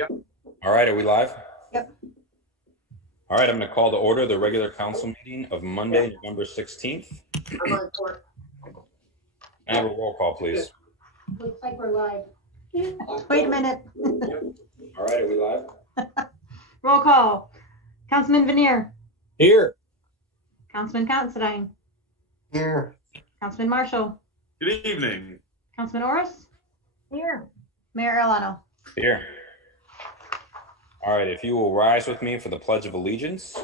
Yep. All right, are we live? Yep. All right, I'm going to call to order the regular council meeting of Monday, November 16th. Can I have a roll call, please? Looks like we're live. Wait a minute. All right, are we live? Roll call. Councilman Veneer. Here. Councilman Considine. Here. Councilman Marshall. Good evening. Councilman Orris. Here. Mayor Arellano. Here. All right, if you will rise with me for the Pledge of Allegiance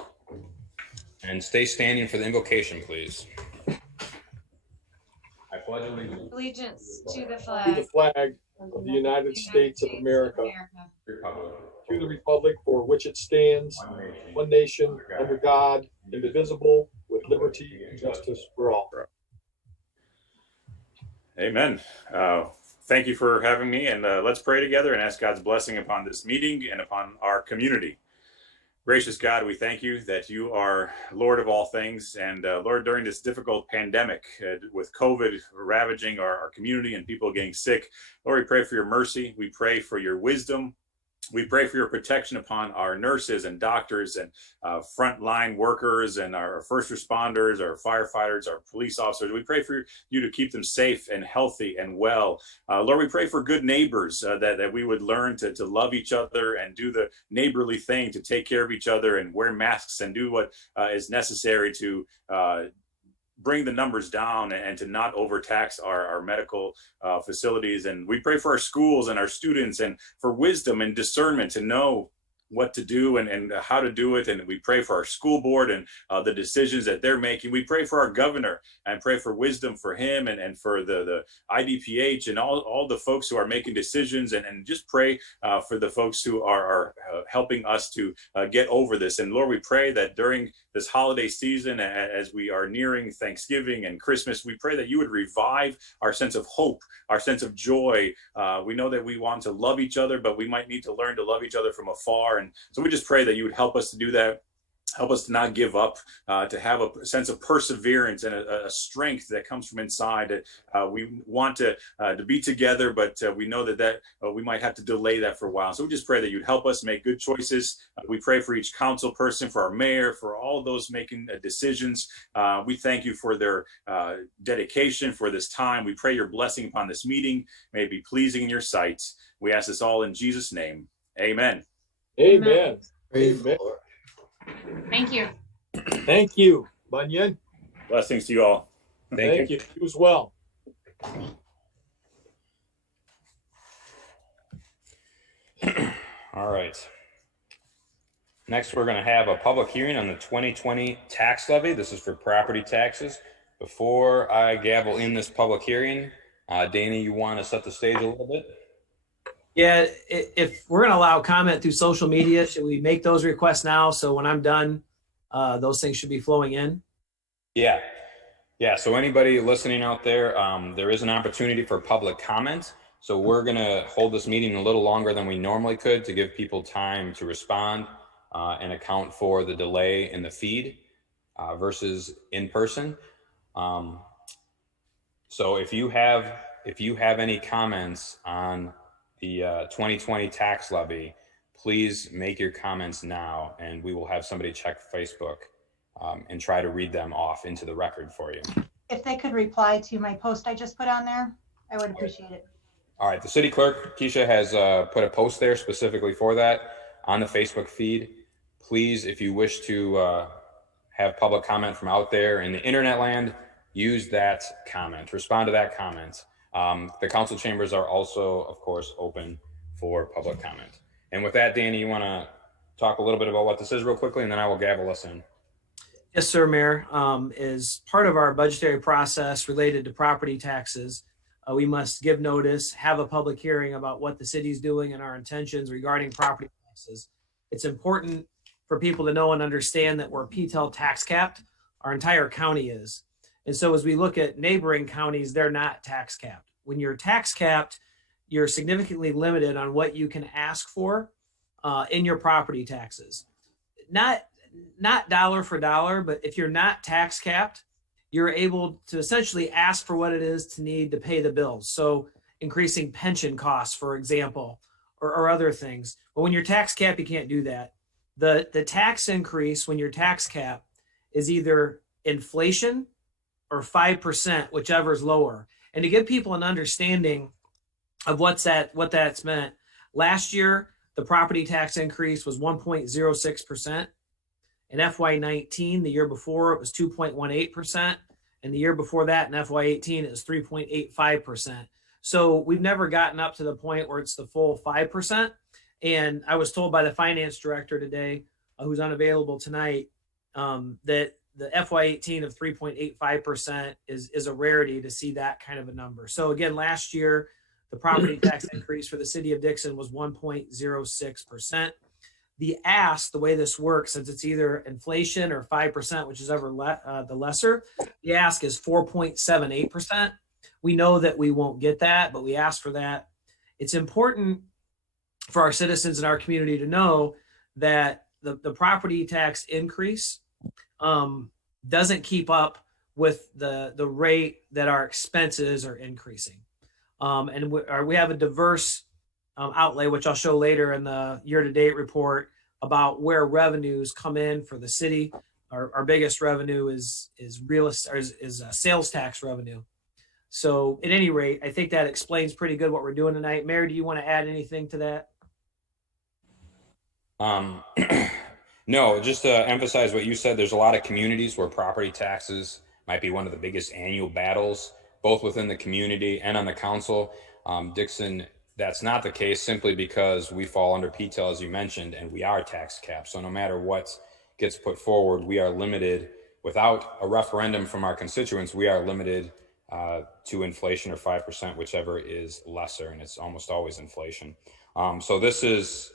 and stay standing for the invocation, please. I pledge allegiance to the To the flag flag of the United States of America, Republic, to the republic for which it stands, one nation, under God, indivisible, with liberty and justice for all. Amen. Thank you for having me, and let's pray together and ask God's blessing upon this meeting and upon our community. Gracious God, we thank you that you are Lord of all things. And Lord, during this difficult pandemic with COVID ravaging our community and people getting sick, Lord, we pray for your mercy. We pray for your wisdom. We pray for your protection upon our nurses and doctors and frontline workers and our first responders, our firefighters, our police officers. We pray for you to keep them safe and healthy and well. Lord, we pray for good neighbors that we would learn to love each other and do the neighborly thing to take care of each other and wear masks and do what is necessary to bring the numbers down and to not overtax our medical facilities. And we pray for our schools and our students and for wisdom and discernment to know what to do and how to do it. And we pray for our school board and the decisions that they're making. We pray for our governor and pray for wisdom for him and for the IDPH and all the folks who are making decisions and just pray for the folks who are helping us to get over this. And Lord, we pray that during this holiday season, as we are nearing Thanksgiving and Christmas, we pray that you would revive our sense of hope, our sense of joy. We know that we want to love each other, but we might need to learn to love each other from afar. And so we just pray that you would help us to do that. Help us to not give up, to have a sense of perseverance and a strength that comes from inside. We want to be together, but we know that we might have to delay that for a while. So we just pray that you'd help us make good choices. We pray for each council person, for our mayor, for all those making decisions. We thank you for their dedication for this time. We pray your blessing upon this meeting. May it be pleasing in your sight. We ask this all in Jesus' name. Amen. Amen. Praise Amen. the Lord. Thank you. Thank you, Bunyan. Blessings to you all. Thank you. You as well. All right. Next, we're going to have a public hearing on the 2020 tax levy. This is for property taxes. Before I gavel in this public hearing, Danny, you want to set the stage a little bit? Yeah, if we're going to allow comment through social media, should we make those requests now? So when I'm done, those things should be flowing in. Yeah. So anybody listening out there, there is an opportunity for public comment. So we're going to hold this meeting a little longer than we normally could to give people time to respond and account for the delay in the feed versus in person. So if you have any comments on the 2020 tax levy, please make your comments now, and we will have somebody check Facebook and try to read them off into the record for you. If they could reply to my post I just put on there, I would appreciate it. All right, the city clerk, Keisha, has put a post there specifically for that on the Facebook feed. Please, if you wish to have public comment from out there in the internet land, use that comment, respond to that comment. The council chambers are also, of course, open for public comment. And with that, Danny, you want to talk a little bit about what this is real quickly, and then I will gavel us in. Yes, sir, Mayor. As part of our budgetary process related to property taxes, we must give notice, have a public hearing about what the city's doing and our intentions regarding property taxes. It's important for people to know and understand that we're PTEL tax capped. Our entire county is. And so as we look at neighboring counties, they're not tax capped. When you're tax capped, you're significantly limited on what you can ask for in your property taxes. Not dollar for dollar, but if you're not tax capped, you're able to essentially ask for what it is to need to pay the bills. So increasing pension costs, for example, or other things. But when you're tax cap, you can't do that. The tax increase when your tax cap is either inflation or 5%, whichever is lower. And to give people an understanding of what that's meant, last year the property tax increase was 1.06%. In FY19, the year before, it was 2.18%. And the year before that, in FY18, it was 3.85%. So we've never gotten up to the point where it's the full 5%. And I was told by the finance director today, who's unavailable tonight, that the FY18 of 3.85% is a rarity to see that kind of a number. So again, last year, the property tax increase for the city of Dixon was 1.06%. The ask, the way this works, since it's either inflation or 5%, which is ever the lesser, the ask is 4.78%. We know that we won't get that, but we ask for that. It's important for our citizens in our community to know that the property tax increase doesn't keep up with the rate that our expenses are increasing. And we have a diverse outlay, which I'll show later in the year-to-date report, about where revenues come in for the city. Our biggest revenue is sales tax revenue. So at any rate, I think that explains pretty good what we're doing tonight. Mayor, do you want to add anything to that? No, just to emphasize what you said, there's a lot of communities where property taxes might be one of the biggest annual battles, both within the community and on the council. Dixon, that's not the case, simply because we fall under PTEL, as you mentioned, and we are tax capped. So no matter what gets put forward, we are limited. Without a referendum from our constituents, we are limited to inflation or 5%, whichever is lesser, and it's almost always inflation. So this is,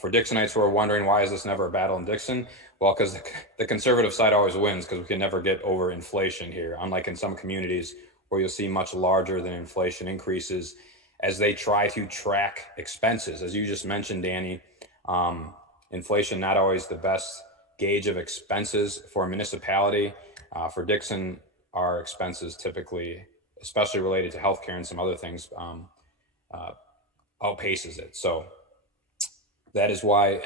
for Dixonites who are wondering, why is this never a battle in Dixon? Well, because the conservative side always wins, because we can never get over inflation here, unlike in some communities where you'll see much larger than inflation increases as they try to track expenses. As you just mentioned, Danny, inflation not always the best gauge of expenses for a municipality. For Dixon, our expenses typically, especially related to healthcare and some other things, outpaces it. So that is why,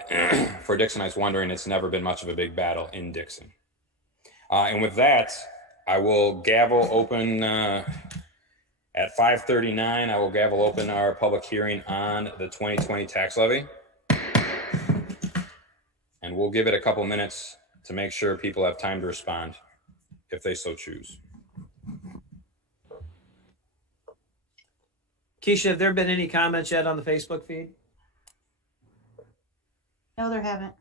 for Dixonites wondering, it's never been much of a big battle in Dixon. And with that, I will gavel open at 5:39. I will gavel open our public hearing on the 2020 tax levy. And we'll give it a couple minutes to make sure people have time to respond if they so choose. Keisha, have there been any comments yet on the Facebook feed? No, there haven't.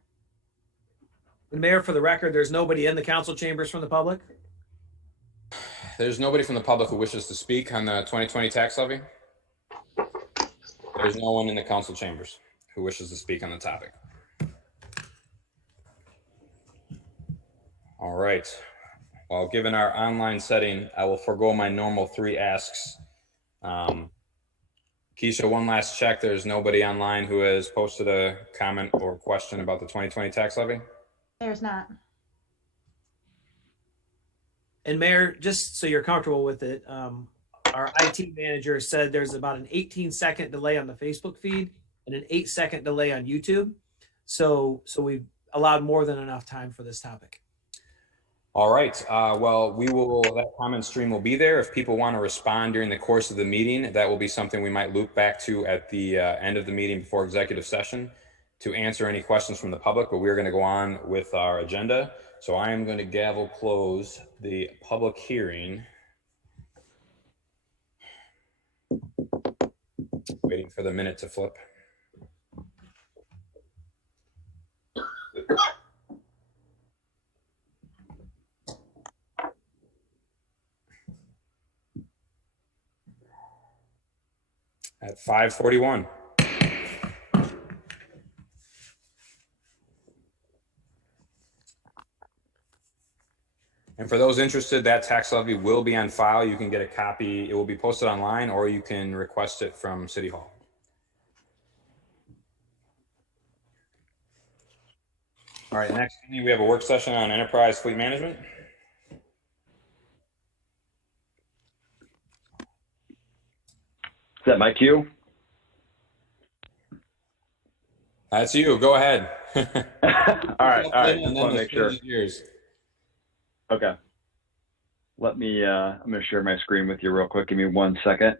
And Mayor, for the record, there's nobody in the council chambers from the public? There's nobody from the public who wishes to speak on the 2020 tax levy. There's no one in the council chambers who wishes to speak on the topic. All right. Well, given our online setting, I will forego my normal 3 asks. Keisha, one last check. There's nobody online who has posted a comment or question about the 2020 tax levy? There's not. And Mayor, just so you're comfortable with it, our IT manager said there's about an 18-second delay on the Facebook feed and an 8-second delay on YouTube. So we've allowed more than enough time for this topic. All right. Well, that comment stream will be there. If people want to respond during the course of the meeting, that will be something we might loop back to at the end of the meeting before executive session to answer any questions from the public, but we're going to go on with our agenda. So I am going to gavel close the public hearing. Waiting for the minute to flip. At 5:41. And for those interested, that tax levy will be on file. You can get a copy. It will be posted online, or you can request it from City Hall. All right, next we have a work session on enterprise fleet management. Is that my cue? That's you. Go ahead. All right. And Just then want to the make sure. stage is yours. Okay. Let me, I'm going to share my screen with you real quick. Give me 1 second.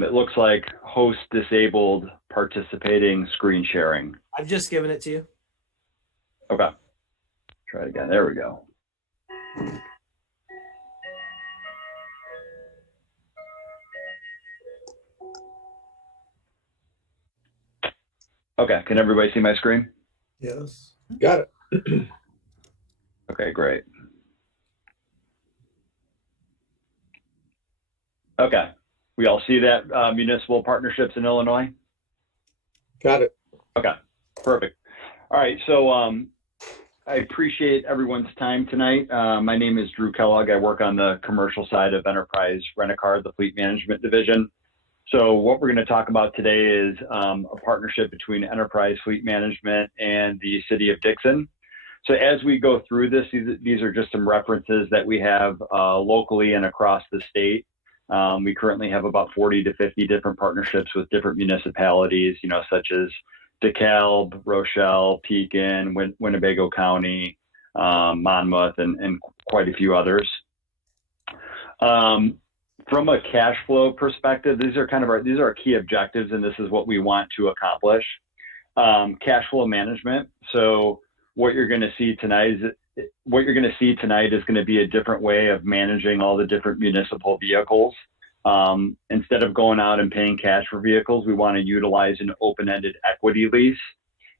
It looks like host disabled participating screen sharing. I've just given it to you. Okay. Try it again. There we go. Okay. Can everybody see my screen? Yes. Got it. Okay, great. Okay. We all see that municipal partnerships in Illinois? Got it. Okay, perfect. All right, so I appreciate everyone's time tonight. My name is Drew Kellogg. I work on the commercial side of Enterprise Rent-A-Car, the fleet management division. So what we're going to talk about today is a partnership between Enterprise Fleet Management and the city of Dixon. So as we go through this, these are just some references that we have locally and across the state. We currently have about 40 to 50 different partnerships with different municipalities, you know, such as DeKalb, Rochelle, Pekin, Winnebago County, Monmouth, and quite a few others. From a cash flow perspective, these are our key objectives, and this is what we want to accomplish. Cash flow management. So what you're going to see tonight is going to be a different way of managing all the different municipal vehicles. Instead of going out and paying cash for vehicles, we want to utilize an open-ended equity lease.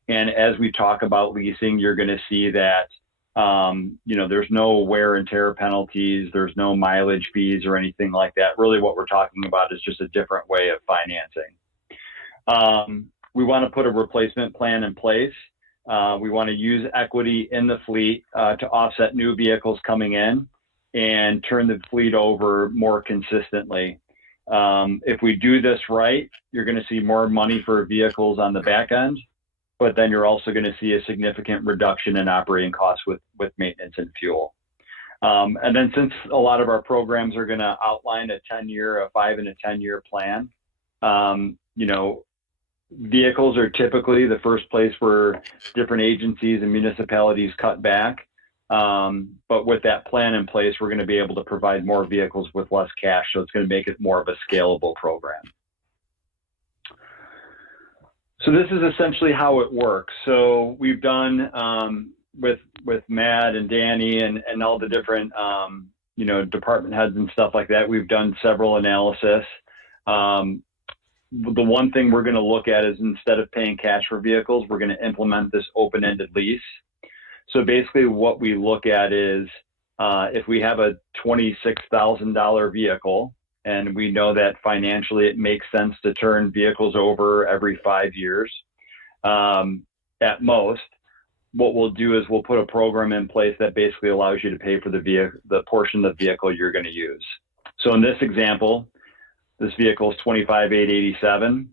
And as we talk about leasing, you're going to see that, you know, there's no wear and tear penalties, there's no mileage fees or anything like that. Really what we're talking about is just a different way of financing. We want to put a replacement plan in place. We want to use equity in the fleet to offset new vehicles coming in and turn the fleet over more consistently. If we do this right, you're going to see more money for vehicles on the back end, but then you're also going to see a significant reduction in operating costs with maintenance and fuel. And then since a lot of our programs are going to outline a 5 and a 10-year plan, you know, vehicles are typically the first place where different agencies and municipalities cut back. But with that plan in place, we're going to be able to provide more vehicles with less cash. So it's going to make it more of a scalable program. So this is essentially how it works. So we've done with Matt and Danny and all the different, you know, department heads and stuff like that. We've done several analysis. The one thing we're going to look at is instead of paying cash for vehicles, we're going to implement this open-ended lease. So basically what we look at is if we have a $26,000 vehicle and we know that financially it makes sense to turn vehicles over every 5 years at most, what we'll do is we'll put a program in place that basically allows you to pay for the portion of the vehicle you're going to use. So in this example, this vehicle is $25,887.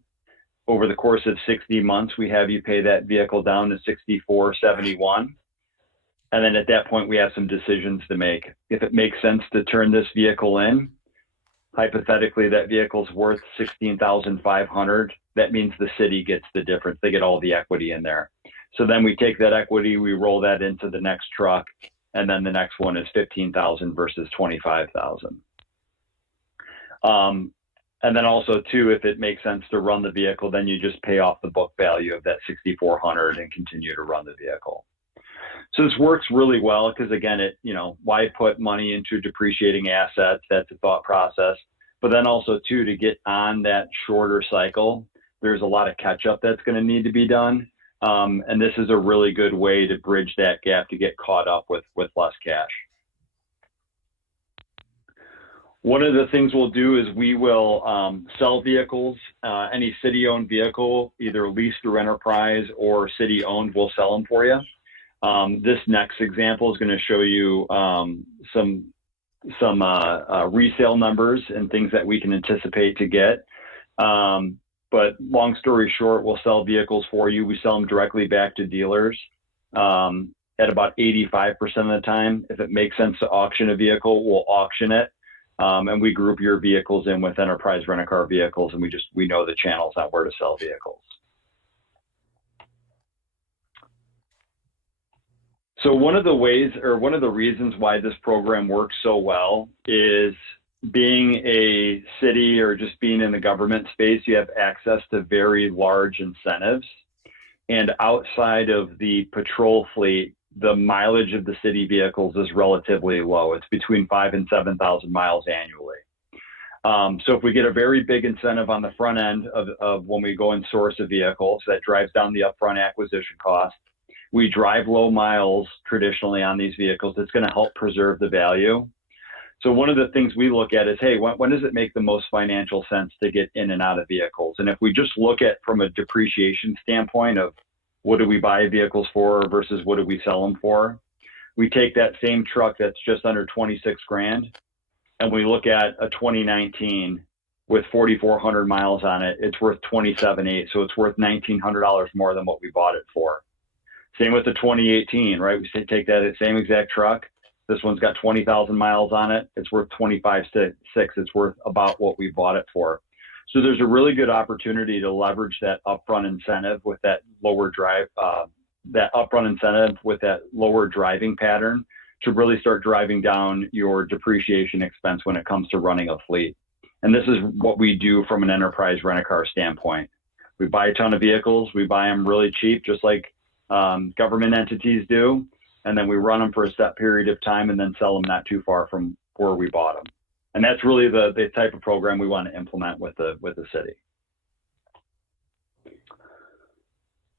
Over the course of 60 months, we have you pay that vehicle down to $64,71. And then at that point, we have some decisions to make. If it makes sense to turn this vehicle in, hypothetically, that vehicle's worth $16,500. That means the city gets the difference. They get all the equity in there. So then we take that equity, we roll that into the next truck, and then the next one is $15,000 versus $25,000. And then also too, if it makes sense to run the vehicle, then you just pay off the book value of that $6,400 and continue to run the vehicle. So this works really well because again, you know, why put money into depreciating assets? That's a thought process. But then also too, to get on that shorter cycle, there's a lot of catch up that's going to need to be done. And this is a really good way to bridge that gap to get caught up with less cash. One of the things we'll do is we will sell vehicles, any city-owned vehicle, either leased through Enterprise or city-owned, we'll sell them for you. This next example is going to show you some resale numbers and things that we can anticipate to get. But long story short, we'll sell vehicles for you. We sell them directly back to dealers. at about 85% of the time. If it makes sense to auction a vehicle, we'll auction it. And we group your vehicles in with enterprise rent-a-car vehicles, and we know the channels on where to sell vehicles. So one of the ways, or one of the reasons why this program works so well is being a city or just being in the government space, you have access to very large incentives. And outside of the patrol fleet, the mileage of the city vehicles is relatively low. It's between 5,000 and 7,000 miles annually. So if we get a very big incentive on the front end of when we go and source a vehicle, so that drives down the upfront acquisition cost. We drive low miles traditionally on these vehicles. It's going to help preserve the value. So one of the things we look at is, hey, when does it make the most financial sense to get in and out of vehicles? And if we just look at from a depreciation standpoint of what do we buy vehicles for versus what do we sell them for, we take that same truck that's just under 26 grand and we look at a 2019 with 4,400 miles on it, it's worth 27.8. So it's worth $1,900 more than what we bought it for. Same with the 2018, right? We take that same exact truck. This one's got 20,000 miles on it. It's worth 25.6. It's worth about what we bought it for. So there's a really good opportunity to leverage that upfront incentive with that lower driving pattern to really start driving down your depreciation expense when it comes to running a fleet. And this is what we do from an enterprise rent-a-car standpoint. We buy a ton of vehicles. We buy them really cheap, just like government entities do, and then we run them for a set period of time and then sell them not too far from where we bought them. And that's really the type of program we want to implement with the city.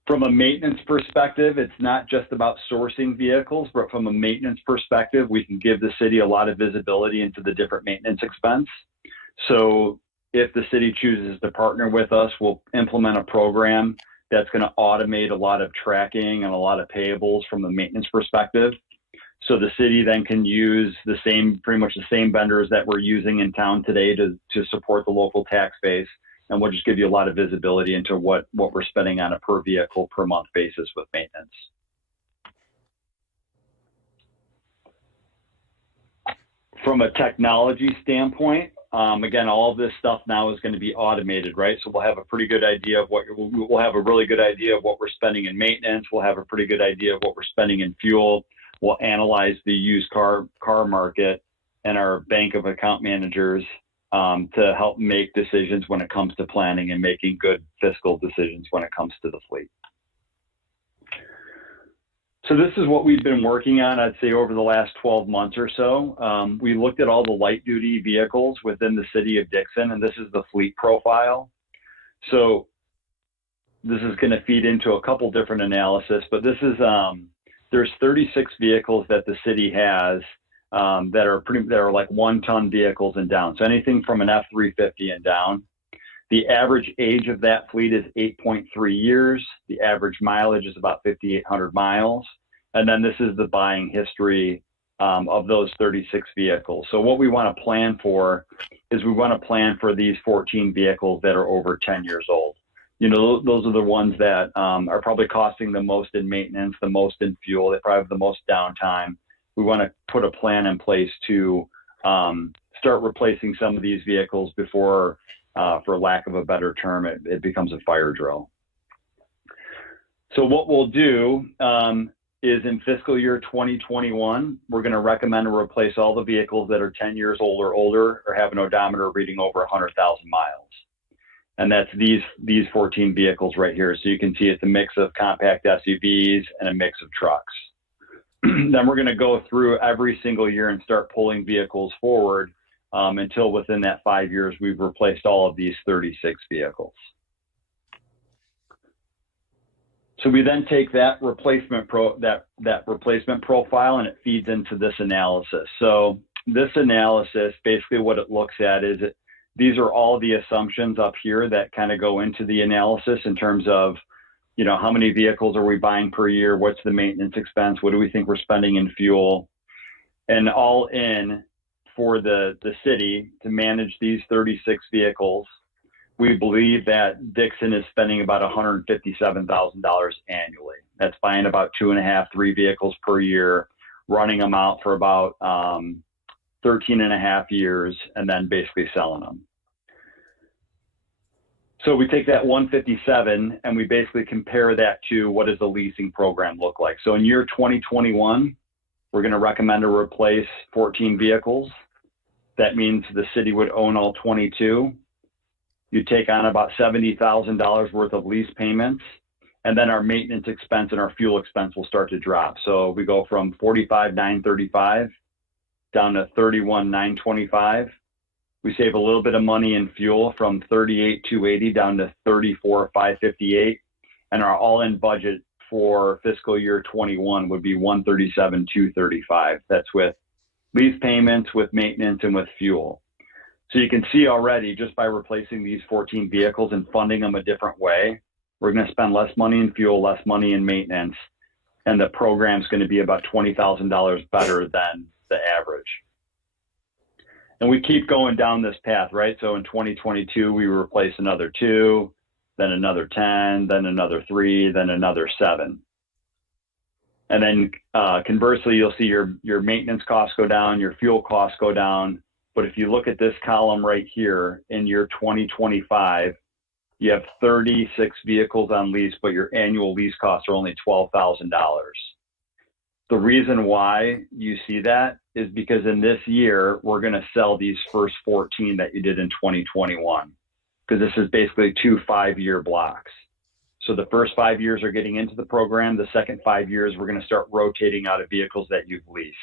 From a maintenance perspective, it's not just about sourcing vehicles, but from a maintenance perspective, we can give the city a lot of visibility into the different maintenance expense. So if the city chooses to partner with us, we'll implement a program that's going to automate a lot of tracking and a lot of payables from the maintenance perspective. So the city then can use pretty much the same vendors that we're using in town today to support the local tax base. And we'll just give you a lot of visibility into what we're spending on a per vehicle per month basis with maintenance. From a technology standpoint, again, all of this stuff now is going to be automated, right? So we'll have a pretty good idea of we'll have a really good idea of what we're spending in maintenance. We'll have a pretty good idea of what we're spending in fuel. We'll analyze the used car market and our bank of account managers to help make decisions when it comes to planning and making good fiscal decisions when it comes to the fleet. So this is what we've been working on, I'd say, over the last 12 months or so. We looked at all the light duty vehicles within the city of Dixon, and this is the fleet profile. So this is going to feed into a couple different analysis, but this is, there's 36 vehicles that the city has that are like 1-ton vehicles and down. So anything from an F-350 and down. The average age of that fleet is 8.3 years. The average mileage is about 5,800 miles. And then this is the buying history of those 36 vehicles. So what we want to plan for is we want to plan for these 14 vehicles that are over 10 years old. You know, those are the ones that are probably costing the most in maintenance, the most in fuel. They probably have the most downtime. We want to put a plan in place to start replacing some of these vehicles before, for lack of a better term, it becomes a fire drill. So what we'll do is in fiscal year 2021, we're going to recommend to replace all the vehicles that are 10 years old or older or have an odometer reading over 100,000 miles. And that's these 14 vehicles right here. So you can see it's a mix of compact SUVs and a mix of trucks. Then we're going to go through every single year and start pulling vehicles forward until within that 5 years, we've replaced all of these 36 vehicles. So we then take that replacement profile and it feeds into this analysis. So this analysis, basically what it looks at is these are all the assumptions up here that kind of go into the analysis in terms of, you know, how many vehicles are we buying per year? What's the maintenance expense? What do we think we're spending in fuel? And all in for the city to manage these 36 vehicles, we believe that Dixon is spending about $157,000 annually. That's buying about 2.5, 3 vehicles per year, running them out for about 13.5 years, and then basically selling them. So we take that 157 and we basically compare that to what does the leasing program look like. So in year 2021, we're going to recommend to replace 14 vehicles. That means the city would own all 22. You take on about $70,000 worth of lease payments, and then our maintenance expense and our fuel expense will start to drop. So we go from $45,935 down to $31,925. We save a little bit of money in fuel from $38,280 down to $34,558, and our all-in budget for fiscal year 21 would be $137,235. That's with lease payments, with maintenance, and with fuel. So you can see already, just by replacing these 14 vehicles and funding them a different way, we're going to spend less money in fuel, less money in maintenance, and the program's going to be about $20,000 better than the average. And we keep going down this path, right? So in 2022, we replace another 2, then another 10, then another 3, then another 7. And then conversely, you'll see your maintenance costs go down, your fuel costs go down. But if you look at this column right here, in year 2025, you have 36 vehicles on lease, but your annual lease costs are only $12,000. The reason why you see that is because in this year, we're going to sell these first 14 that you did in 2021, because this is basically 2 5-year blocks. So the first 5 years are getting into the program. The second 5 years, we're going to start rotating out of vehicles that you've leased.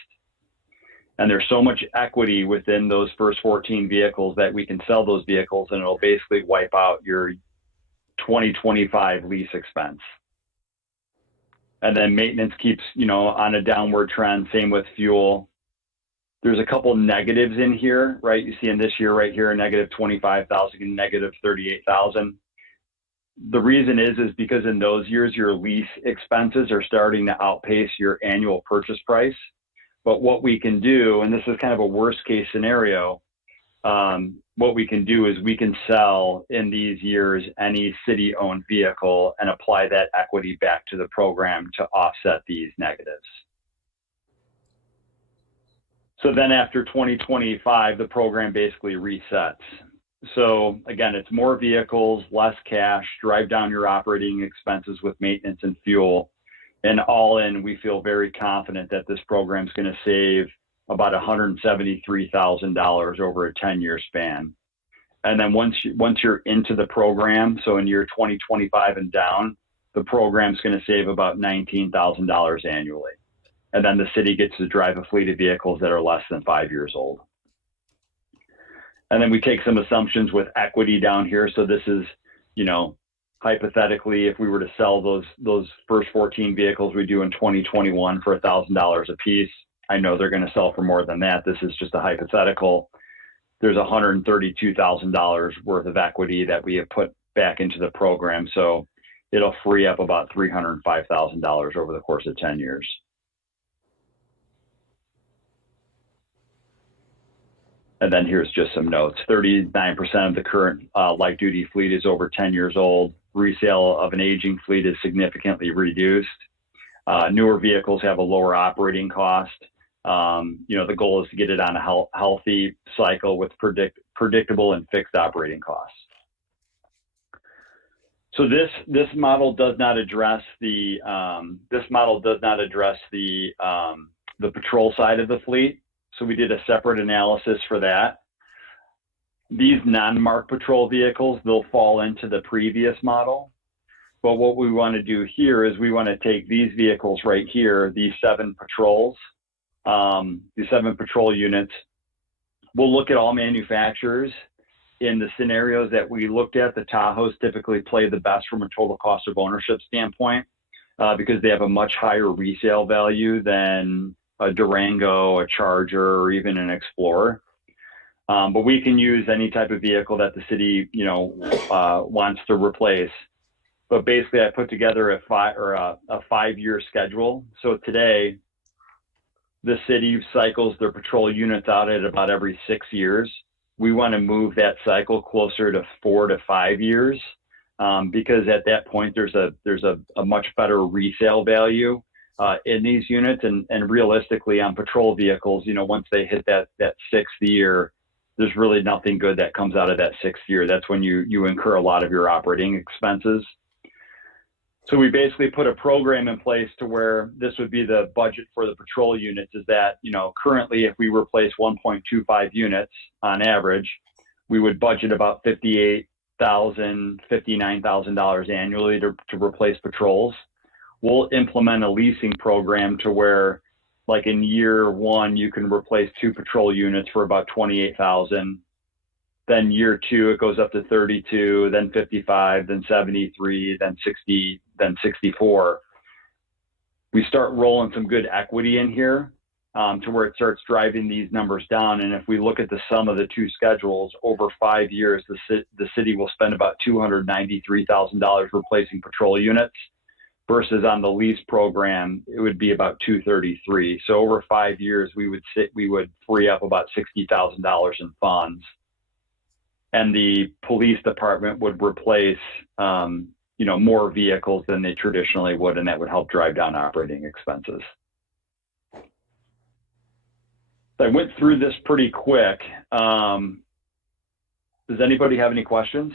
And there's so much equity within those first 14 vehicles that we can sell those vehicles, and it'll basically wipe out your 2025 lease expense. And then maintenance keeps, on a downward trend. Same with fuel. There's a couple negatives in here, right? You see in this year right here, a negative 25,000 and negative 38,000. The reason is because in those years, your lease expenses are starting to outpace your annual purchase price. But what we can do, and this is kind of a worst case scenario, what we can do is we can sell in these years any city-owned vehicle and apply that equity back to the program to offset these negatives. So then after 2025, the program basically resets. So again, it's more vehicles, less cash, drive down your operating expenses with maintenance and fuel. And all in, we feel very confident that this program is going to save about $173,000 over a 10-year span. And then once you're into the program, so in year 2025 and down, the program's going to save about $19,000 annually. And then the city gets to drive a fleet of vehicles that are less than 5 years old. And then we take some assumptions with equity down here. So this is, hypothetically, if we were to sell those first 14 vehicles we do in 2021 for $1,000 a piece, I know they're going to sell for more than that. This is just a hypothetical. There's $132,000 worth of equity that we have put back into the program. So it'll free up about $305,000 over the course of 10 years. And then here's just some notes. 39% of the current light duty fleet is over 10 years old. Resale of an aging fleet is significantly reduced. Newer vehicles have a lower operating cost. The goal is to get it on a healthy cycle with predictable and fixed operating costs. So this model does not address the patrol side of the fleet. So we did a separate analysis for that. These non-marked patrol vehicles, they'll fall into the previous model. But what we want to do here is we want to take these vehicles right here, these 7 patrols, these 7 patrol units. We'll look at all manufacturers. In the scenarios that we looked at, the Tahoes typically play the best from a total cost of ownership standpoint because they have a much higher resale value than a Durango, a Charger, or even an Explorer. But we can use any type of vehicle that the city, wants to replace. But basically, I put together a 5-year schedule. So today, the city cycles their patrol units out at about every 6 years. we want to move that cycle closer to 4 to 5 years, because at that point there's a much better resale value in these units, and realistically on patrol vehicles, once they hit that 6th year, there's really nothing good that comes out of that 6th year. That's when you incur a lot of your operating expenses. So we basically put a program in place to where this would be the budget for the patrol units, is that, currently if we replace 1.25 units on average, we would budget about $58,000, $59,000 annually to replace patrols. We'll implement a leasing program to where, like in year 1, you can replace 2 patrol units for about $28,000. Then year 2, it goes up to 32, then 55, then 73, then 60, then 64. We start rolling some good equity in here to where it starts driving these numbers down. And if we look at the sum of the 2 schedules over 5 years, the city will spend about $293,000 replacing patrol units, versus on the lease program, it would be about $233,000. So over 5 years, we would free up about $60,000 in funds. And the police department would replace, more vehicles than they traditionally would, and that would help drive down operating expenses. I went through this pretty quick. Does anybody have any questions?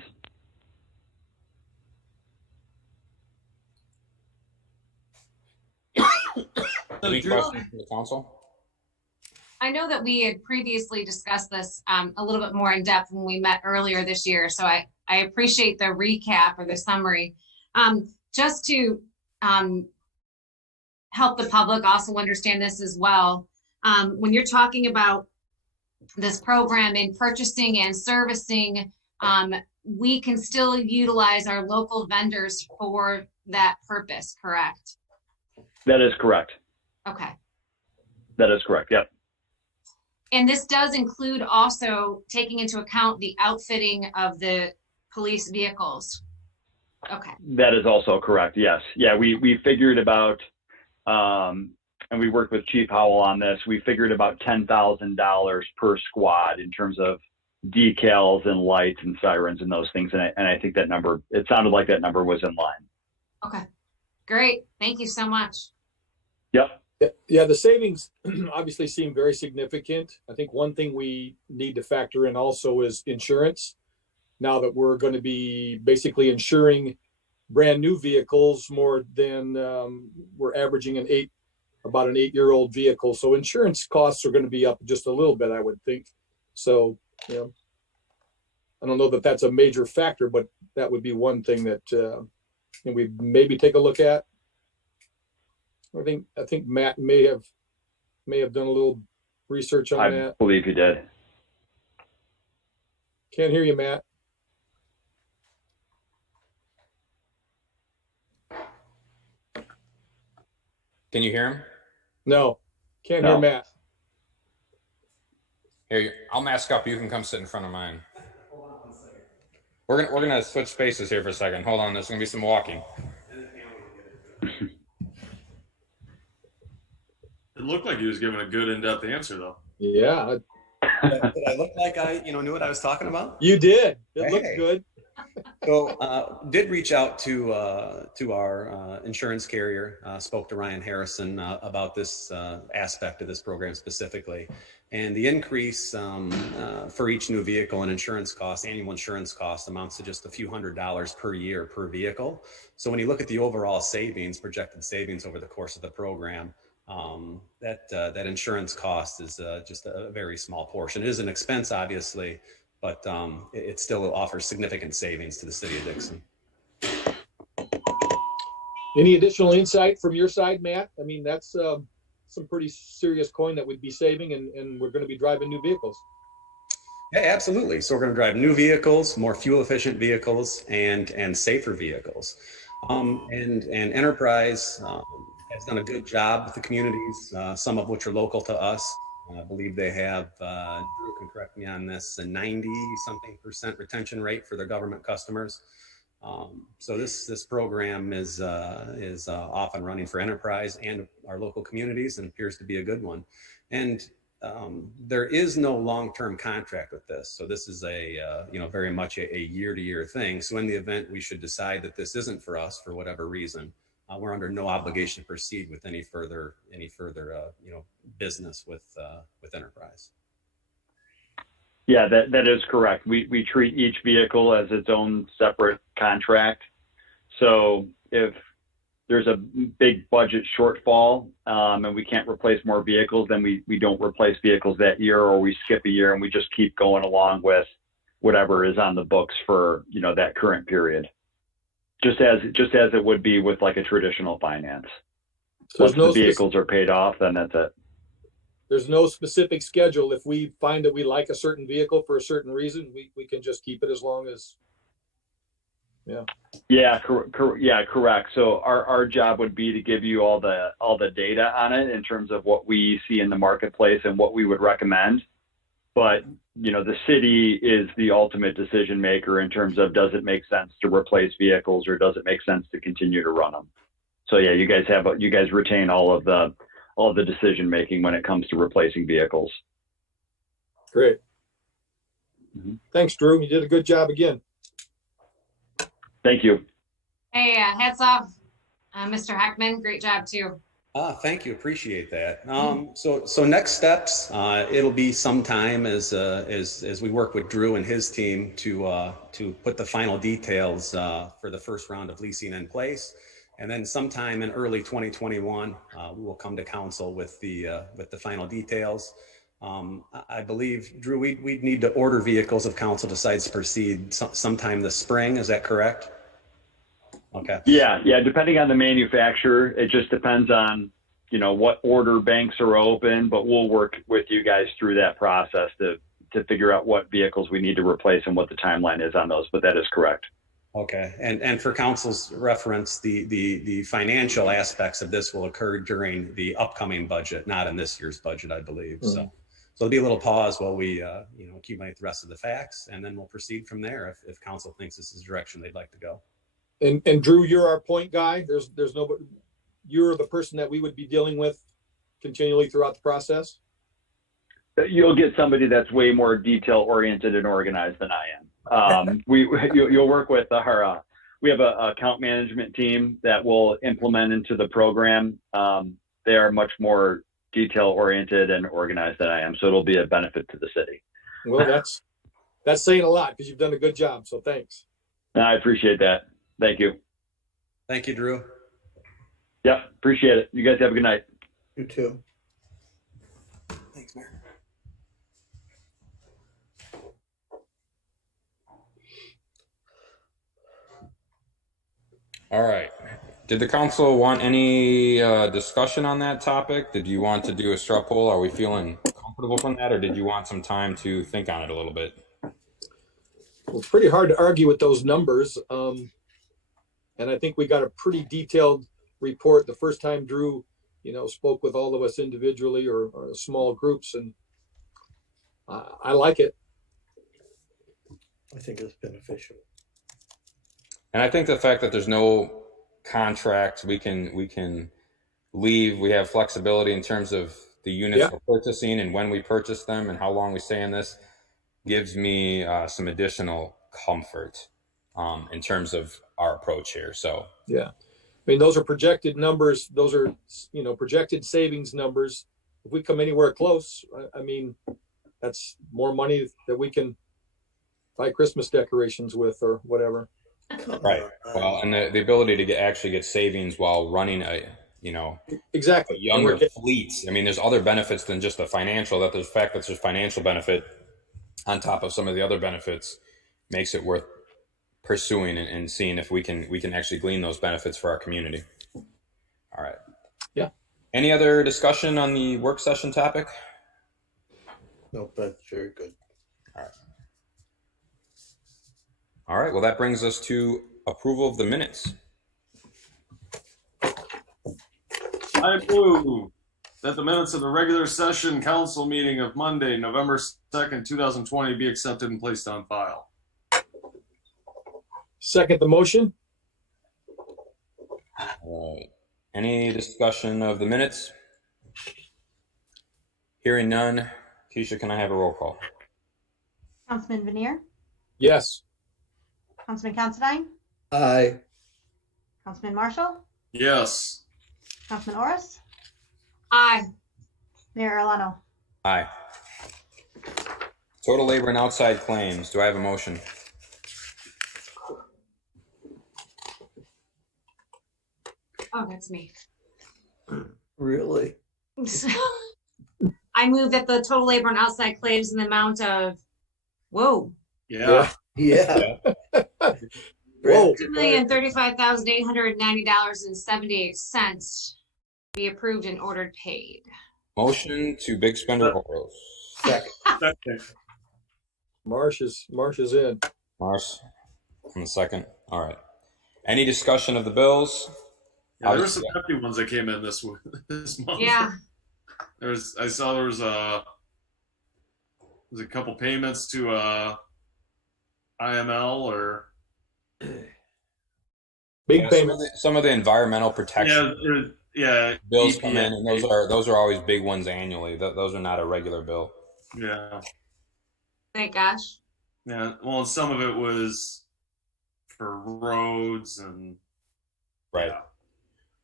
Any questions from the council? I know that we had previously discussed this a little bit more in depth when we met earlier this year. So I appreciate the recap or the summary. Just to help the public also understand this as well, when you're talking about this program in purchasing and servicing, we can still utilize our local vendors for that purpose, correct? That is correct. Okay. That is correct, yep. And this does include also taking into account the outfitting of the police vehicles. Okay. That is also correct, yes. Yeah, we figured about, and we worked with Chief Howell on this, we figured about $10,000 per squad in terms of decals and lights and sirens and those things. And I think that number, it sounded like that number was in line. Okay, great. Thank you so much. Yep. Yeah, the savings obviously seem very significant. I think one thing we need to factor in also is insurance. Now that we're going to be basically insuring brand new vehicles more than we're averaging about an 8-year-old vehicle. So insurance costs are going to be up just a little bit, I would think. So, I don't know that that's a major factor, but that would be one thing that we maybe take a look at. I think Matt may have done a little research on that. I believe he did. Can't hear you, Matt. Can you hear him? No, can't hear Matt. Here, I'll mask up. You can come sit in front of mine. We're gonna switch spaces here for a second. Hold on. There's gonna be some walking. It looked like he was giving a good in-depth answer, though. Yeah. Did I look like I, knew what I was talking about? You did. It Hey. looked good. So, did reach out to our insurance carrier. Spoke to Ryan Harrison about this aspect of this program specifically, and the increase for each new vehicle and insurance cost, annual insurance cost, amounts to just a few $100s per year per vehicle. So when you look at the overall savings, projected savings over the course of the program, that insurance cost is just a very small portion. It is an expense, obviously, but it still offers significant savings to the city of Dixon. Any additional insight from your side, Matt? I mean, that's some pretty serious coin that we'd be saving, and we're going to be driving new vehicles. Yeah, absolutely. So we're going to drive new vehicles, more fuel efficient vehicles, and safer vehicles. And Enterprise has done a good job with the communities, some of which are local to us. I believe they have, Drew can correct me on this, a 90-something% retention rate for their government customers. So this program is off and running for Enterprise and our local communities, and appears to be a good one. And there is no long-term contract with this. So this is a, very much a year-to-year thing. So in the event we should decide that this isn't for us for whatever reason, we're under no obligation to proceed with any further business with Enterprise. Yeah, that is correct. We treat each vehicle as its own separate contract. So if there's a big budget shortfall and we can't replace more vehicles, then we don't replace vehicles that year, or we skip a year and we just keep going along with whatever is on the books for, that current period. Just as it would be with like a traditional finance. So Once the vehicles are paid off, then that's it. There's no specific schedule. If we find that we like a certain vehicle for a certain reason, we can just keep it as long as. Yeah, correct. So our job would be to give you all the data on it in terms of what we see in the marketplace and what we would recommend. But, the city is the ultimate decision maker in terms of, does it make sense to replace vehicles or does it make sense to continue to run them? So yeah, you guys retain all of the decision making when it comes to replacing vehicles. Great. Mm-hmm. Thanks, Drew. You did a good job again. Thank you. Hey, hats off, Mr. Heckman. Great job too. Thank you. Appreciate that. So next steps, it'll be sometime as we work with Drew and his team to put the final details for the first round of leasing in place. And then sometime in early 2021, we will come to council with the final details. I believe, Drew, we'd need to order vehicles if council decides to proceed sometime this spring. Is that correct? Okay. Yeah. Depending on the manufacturer, it just depends on, what order banks are open, but we'll work with you guys through that process to figure out what vehicles we need to replace and what the timeline is on those, but that is correct. Okay. And for council's reference, the financial aspects of this will occur during the upcoming budget, not in this year's budget, I believe. Mm-hmm. So there'll be a little pause while we, accumulate the rest of the facts, and then we'll proceed from there if council thinks this is the direction they'd like to go. And Drew, you're our point guy. There's nobody. You're the person that we would be dealing with continually throughout the process. You'll get somebody that's way more detail oriented and organized than I am. You'll work with we have a account management team that will implement into the program. They are much more detail oriented and organized than I am, so it'll be a benefit to the city. Well, that's saying a lot because you've done a good job. So thanks. I appreciate that. Thank you. Thank you, Drew. Yep, appreciate it. You guys have a good night. You too. Thanks, Mayor. All right. Did the council want any discussion on that topic? Did you want to do a straw poll? Are we feeling comfortable from that, or did you want some time to think on it a little bit? Well, it's pretty hard to argue with those numbers. And I think we got a pretty detailed report the first time Drew, spoke with all of us individually or small groups, and I like it. I think it's beneficial. And I think the fact that there's no contract, we can leave. We have flexibility in terms of the units we're purchasing and when we purchase them and how long we stay in this gives me some additional comfort in terms of our approach here. So yeah, I mean, those are projected numbers. Those are projected savings numbers. If we come anywhere close, I mean, that's more money that we can buy Christmas decorations with or whatever. Right. Well, and the ability to actually get savings while running a exactly a younger fleet. I mean, there's other benefits than just the financial. That the fact that there's financial benefit on top of some of the other benefits makes it worth pursuing and seeing if we can actually glean those benefits for our community. All right. Yeah. Any other discussion on the work session topic? No, that's very good. All right. All right. Well, that brings us to approval of the minutes. I move that the minutes of the regular session council meeting of Monday, November 2nd, 2020 be accepted and placed on file. Second the motion. Any discussion of the minutes? Hearing none. Keisha, can I have a roll call? Councilman Veneer, Yes. Councilman Considine, Aye. Councilman Marshall, Yes. Councilman Orris, Aye. Mayor Erlano. Aye. Total labor and outside claims. Do I have a motion? Oh, that's me. Really? I move that the total labor and outside claims in the amount of, whoa, Yeah. Yeah. Whoa. $2,035,890.78 be approved and ordered paid. Motion to big spender Oros. Second. Marsh is in. Mars on the second. All right. Any discussion of the bills? Yeah, there were some hefty ones that came in this month. Yeah. I saw there was a couple payments to IML or Big payment. Some of the environmental protection yeah bills EPA. come in, and those are always big ones annually. Those are not a regular bill. Yeah. Thank gosh. Yeah. Well, some of it was for roads and Right. yeah.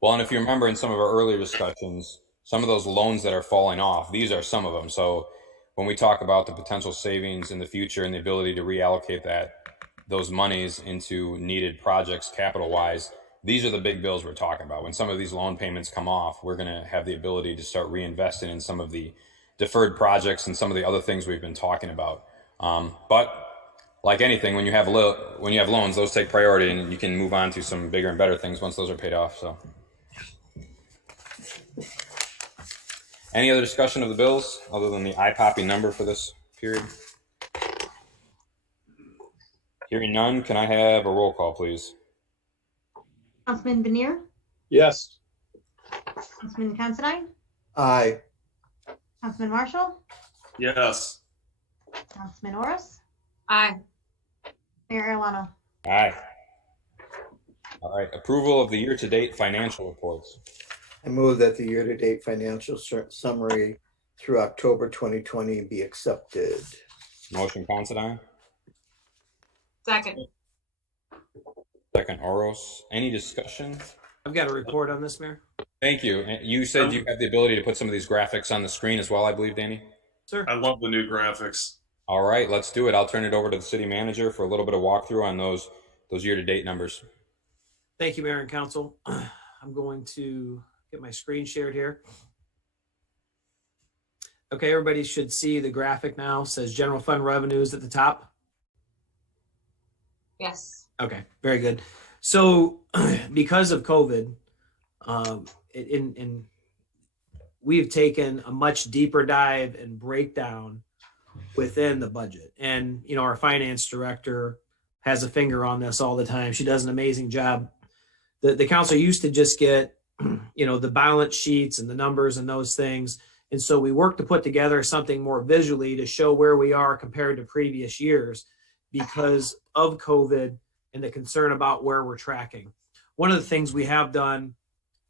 Well, and if you remember in some of our earlier discussions, some of those loans that are falling off, these are some of them. So when we talk about the potential savings in the future and the ability to reallocate those monies into needed projects capital wise, these are the big bills we're talking about. When some of these loan payments come off, we're going to have the ability to start reinvesting in some of the deferred projects and some of the other things we've been talking about. But like anything, when you have loans, those take priority, and you can move on to some bigger and better things once those are paid off. So, any other discussion of the bills other than the IPOPY number for this period? Hearing none, can I have a roll call, please? Councilman Veneer, Yes. Councilman Considine, Aye. Councilman Marshall, Yes. Councilman Orris, Aye. Mayor Erlano. Aye. All right. Approval of the year-to-date financial reports. I move that the year-to-date financial summary through October 2020 be accepted. Motion Considine. Second. Second Oros. Any discussion? I've got a report on this, Mayor. Thank you. And you said you have the ability to put some of these graphics on the screen as well, I believe, Danny? Sir. I love the new graphics. All right, let's do it. I'll turn it over to the city manager for a little bit of walkthrough on those year-to-date numbers. Thank you, Mayor and Council. I'm going to get my screen shared here. Okay, everybody should see the graphic now. It says general fund revenues at the top. Yes. Okay, very good. So because of COVID, we've taken a much deeper dive and breakdown within the budget. And, our finance director has a finger on this all the time. She does an amazing job. The council used to just get, the balance sheets and the numbers and those things. And so we worked to put together something more visually to show where we are compared to previous years because of COVID and the concern about where we're tracking. One of the things we have done,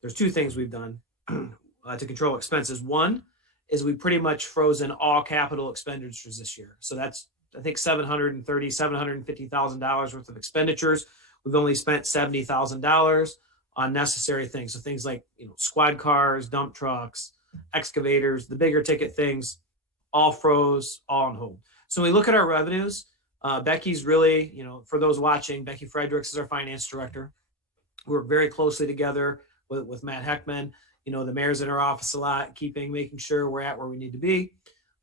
there's two things we've done to control expenses. One is we pretty much frozen all capital expenditures this year. So that's, I think, $750,000 worth of expenditures. We've only spent $70,000 on necessary things. So things like, squad cars, dump trucks, excavators, the bigger ticket things, all froze, all on hold. So we look at our revenues. Becky's really, for those watching, Becky Fredericks is our finance director. We work very closely together with Matt Heckman. The mayor's in our office a lot, making sure we're at where we need to be.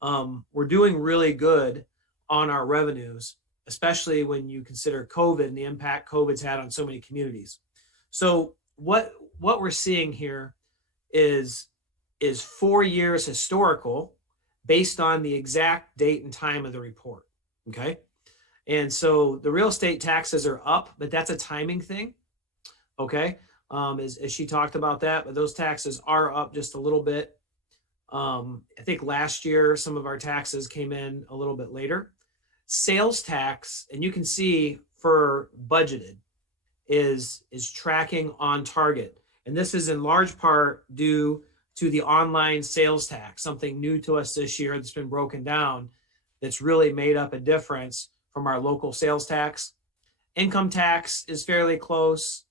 We're doing really good on our revenues, especially when you consider COVID and the impact COVID's had on so many communities. So what we're seeing here is 4 years historical based on the exact date and time of the report. Okay. And so the real estate taxes are up, but that's a timing thing. Okay. As she talked about that, but those taxes are up just a little bit. I think last year, some of our taxes came in a little bit later. Sales tax, and you can see for budgeted, is tracking on target. And this is in large part due to the online sales tax, something new to us this year that's been broken down, that's really made up a difference from our local sales tax. Income tax is fairly close.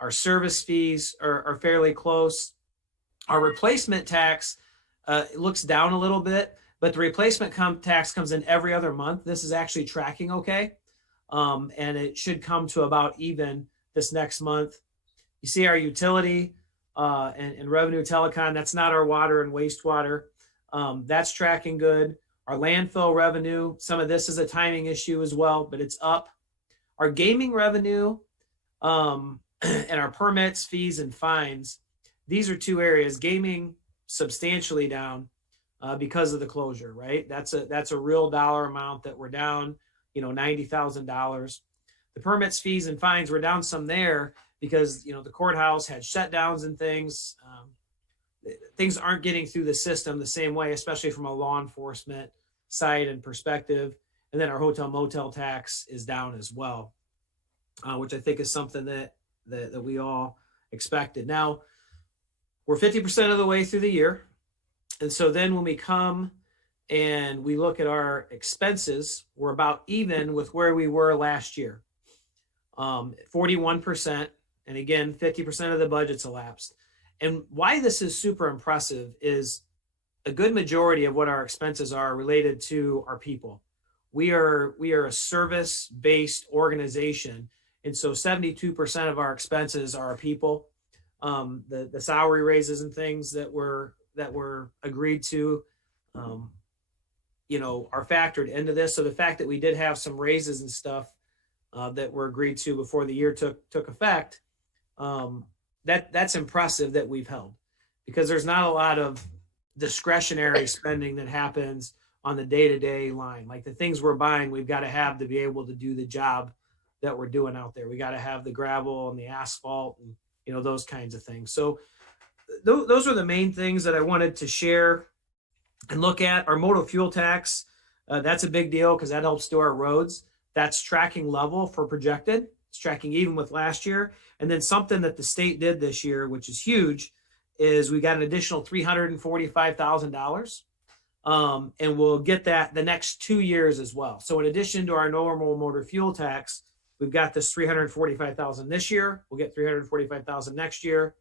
Our service fees are fairly close. Our replacement tax looks down a little bit, but the replacement tax comes in every other month. This is actually tracking okay. And it should come to about even this next month. You see our utility and revenue telecom, that's not our water and wastewater. That's tracking good. Our landfill revenue, some of this is a timing issue as well, but it's up. Our gaming revenue and our permits, fees, and fines, these are two areas. Gaming substantially down because of the closure, right? That's a real dollar amount that we're down, $90,000. The permits, fees, and fines were down some there because the courthouse had shutdowns and things. Things aren't getting through the system the same way, especially from a law enforcement side and perspective. And then our hotel motel tax is down as well, which I think is something that we all expected. Now, we're 50% of the way through the year. And so then when we come and we look at our expenses, we're about even with where we were last year, 41%. And again, 50% of the budget's elapsed. And why this is super impressive is a good majority of what our expenses are related to our people. We are a service-based organization. And so 72% of our expenses are our people. The salary raises and things that were agreed to, are factored into this. So the fact that we did have some raises and stuff that were agreed to before the year took effect, that's impressive that we've held, because there's not a lot of discretionary spending that happens on the day-to-day line. Like the things we're buying, we've got to have to be able to do the job that we're doing out there. We got to have the gravel and the asphalt and those kinds of things. So those are the main things that I wanted to share and look at. Our motor fuel tax, that's a big deal because that helps do our roads. That's tracking level for projected. It's tracking even with last year. And then something that the state did this year, which is huge, is we got an additional $345,000. And we'll get that the next 2 years as well. So in addition to our normal motor fuel tax, we've got this $345,000 this year. We'll get $345,000 next year,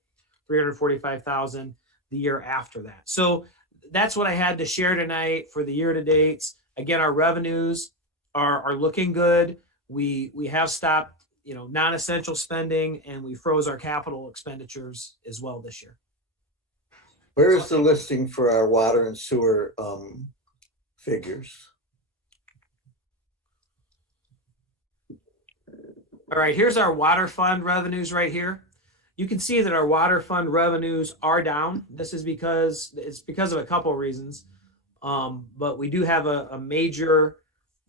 $345,000 the year after that. So that's what I had to share tonight for the year to dates. Again, our revenues are looking good. We have stopped, non-essential spending, and we froze our capital expenditures as well this year. Where is the listing for our water and sewer figures? All right, here's our water fund revenues right here. You can see that our water fund revenues are down. This is because of a couple of reasons. But we do have a major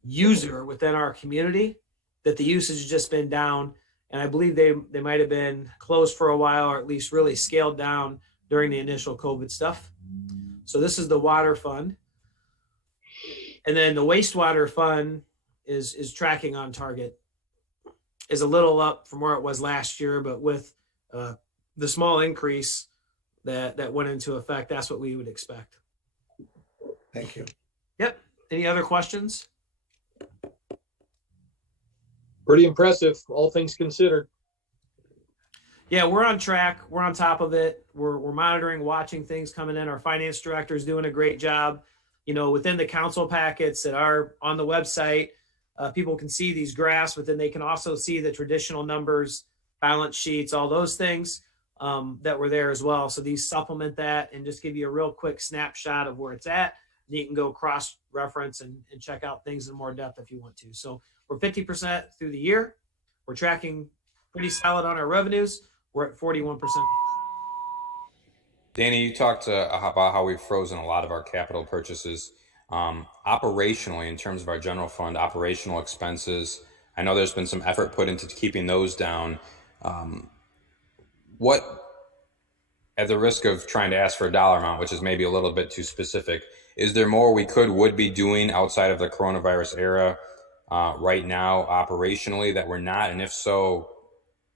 user within our community that the usage has just been down. And I believe they might have been closed for a while, or at least really scaled down during the initial COVID stuff. So this is the water fund. And then the wastewater fund is tracking on target. Is a little up from where it was last year, but with the small increase that went into effect, that's what we would expect. Thank you. Yep. Any other questions? Pretty impressive, all things considered. Yeah, we're on track. We're on top of it. We're monitoring, watching things coming in. Our finance director is doing a great job. Within the council packets that are on the website, people can see these graphs, but then they can also see the traditional numbers, balance sheets, all those things that were there as well. So these supplement that and just give you a real quick snapshot of where it's at. And you can go cross-reference and check out things in more depth if you want to. So we're 50% through the year. We're tracking pretty solid on our revenues. We're at 41%. Danny, you talked about how we've frozen a lot of our capital purchases. Operationally, in terms of our general fund, operational expenses, I know there's been some effort put into keeping those down. What, at the risk of trying to ask for a dollar amount, which is maybe a little bit too specific, is there more we would be doing outside of the coronavirus era right now operationally that we're not? And if so,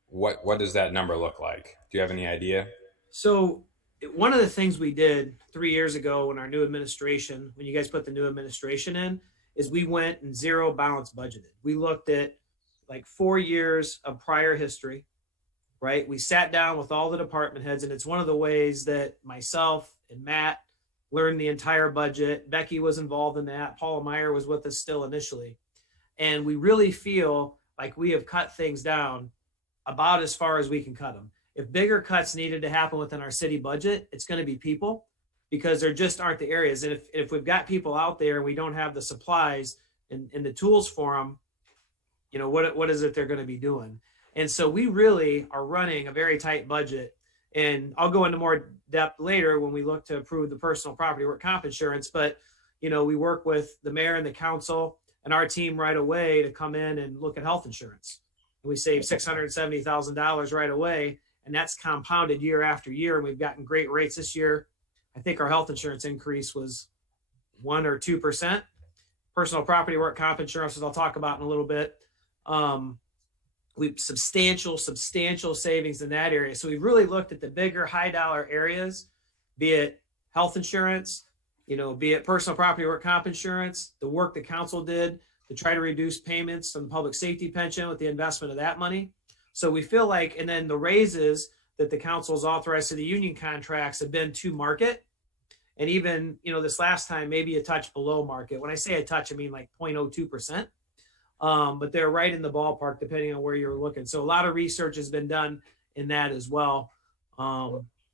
what does that number look like? Do you have any idea? So one of the things we did 3 years ago when our new administration, when you guys put the new administration in, is we went and zero balance budgeted. We looked at like 4 years of prior history, right? We sat down with all the department heads, and it's one of the ways that myself and Matt learned the entire budget. Becky was involved in that. Paula Meyer was with us still initially. And we really feel like we have cut things down about as far as we can cut them. If bigger cuts needed to happen within our city budget, it's going to be people, because there just aren't the areas. And if we've got people out there and we don't have the supplies and the tools for them, you know, what is it they're going to be doing? And so we really are running a very tight budget. And I'll go into more depth later when we look to approve the personal property work comp insurance. But, you know, we work with the mayor and the council and our team right away to come in and look at health insurance. And we save $670,000 right away. And that's compounded year after year. And we've gotten great rates this year. I think our health insurance increase was 1 or 2%. Personal property work comp insurance, as I'll talk about in a little bit. We've substantial savings in that area. So we've really looked at the bigger high dollar areas, be it health insurance, you know, be it personal property work comp insurance, the work the council did to try to reduce payments from the public safety pension with the investment of that money. So we feel like, and then the raises that the council's authorized to the union contracts have been to market. And even, you know, this last time, maybe a touch below market. When I say a touch, I mean like 0.02%. But they're right in the ballpark depending on where you're looking. So a lot of research has been done in that as well.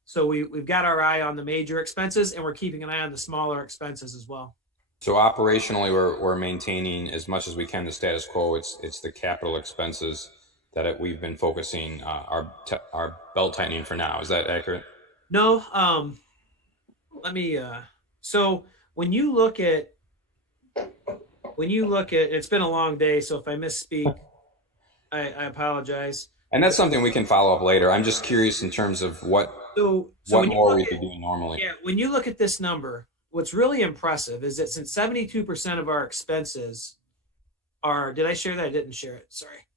So we've got our eye on the major expenses, and we're keeping an eye on the smaller expenses as well. So operationally, we're maintaining as much as we can the status quo. It's the capital expenses that we've been focusing our belt tightening for now. Is that accurate? No. So when you look at, it's been a long day, so if I misspeak, I apologize. And that's something we can follow up later. I'm just curious in terms of what more we'd be doing normally. Yeah, when you look at this number, what's really impressive is that since 72% of our expenses are, did I share that? I didn't share it, sorry.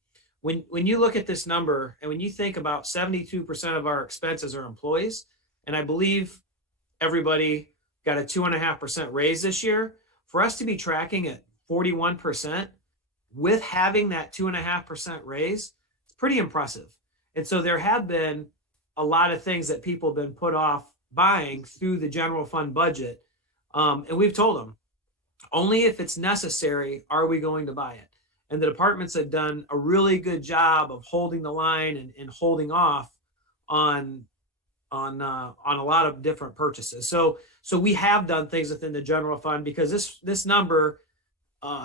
When you look at this number and when you think about 72% of our expenses are employees, and I believe everybody got a 2.5% raise this year, for us to be tracking at 41% with having that 2.5% raise, it's pretty impressive. And so there have been a lot of things that people have been put off buying through the general fund budget. And we've told them, only if it's necessary are we going to buy it. And the departments have done a really good job of holding the line and holding off on a lot of different purchases. So we have done things within the general fund because this number,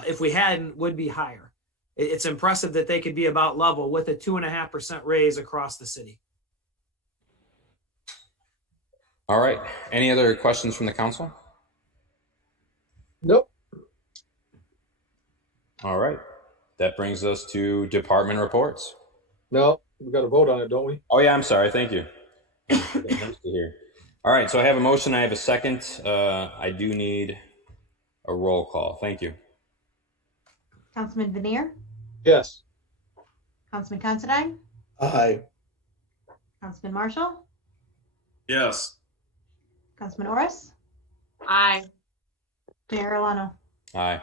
if we hadn't, would be higher. It's impressive that they could be about level with a 2.5% raise across the city. All right. Any other questions from the council? Nope. All right. That brings us to department reports. No, we got to vote on it, don't we? Oh yeah, I'm sorry. Thank you. All right. So I have a motion. I have a second. I do need a roll call. Thank you. Councilman Veneer, Yes. Councilman Considine, Aye. Councilman Marshall, Yes. Councilman Orris, Aye. Mayor Alano. Aye.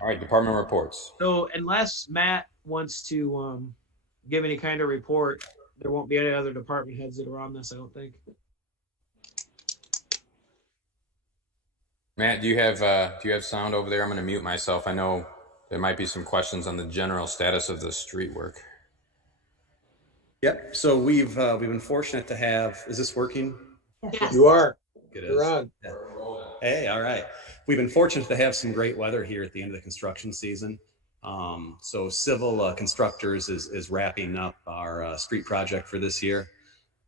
All right. Department reports. So unless Matt wants to give any kind of report, there won't be any other department heads that are on this, I don't think. Matt, do you have sound over there? I'm going to mute myself. I know there might be some questions on the general status of the street work. Yep. So we've been fortunate to have. Is this working? Yes. You are. It You're is. on. Yeah. Hey, all right. We've been fortunate to have some great weather here at the end of the construction season. So Civil Constructors is wrapping up our street project for this year.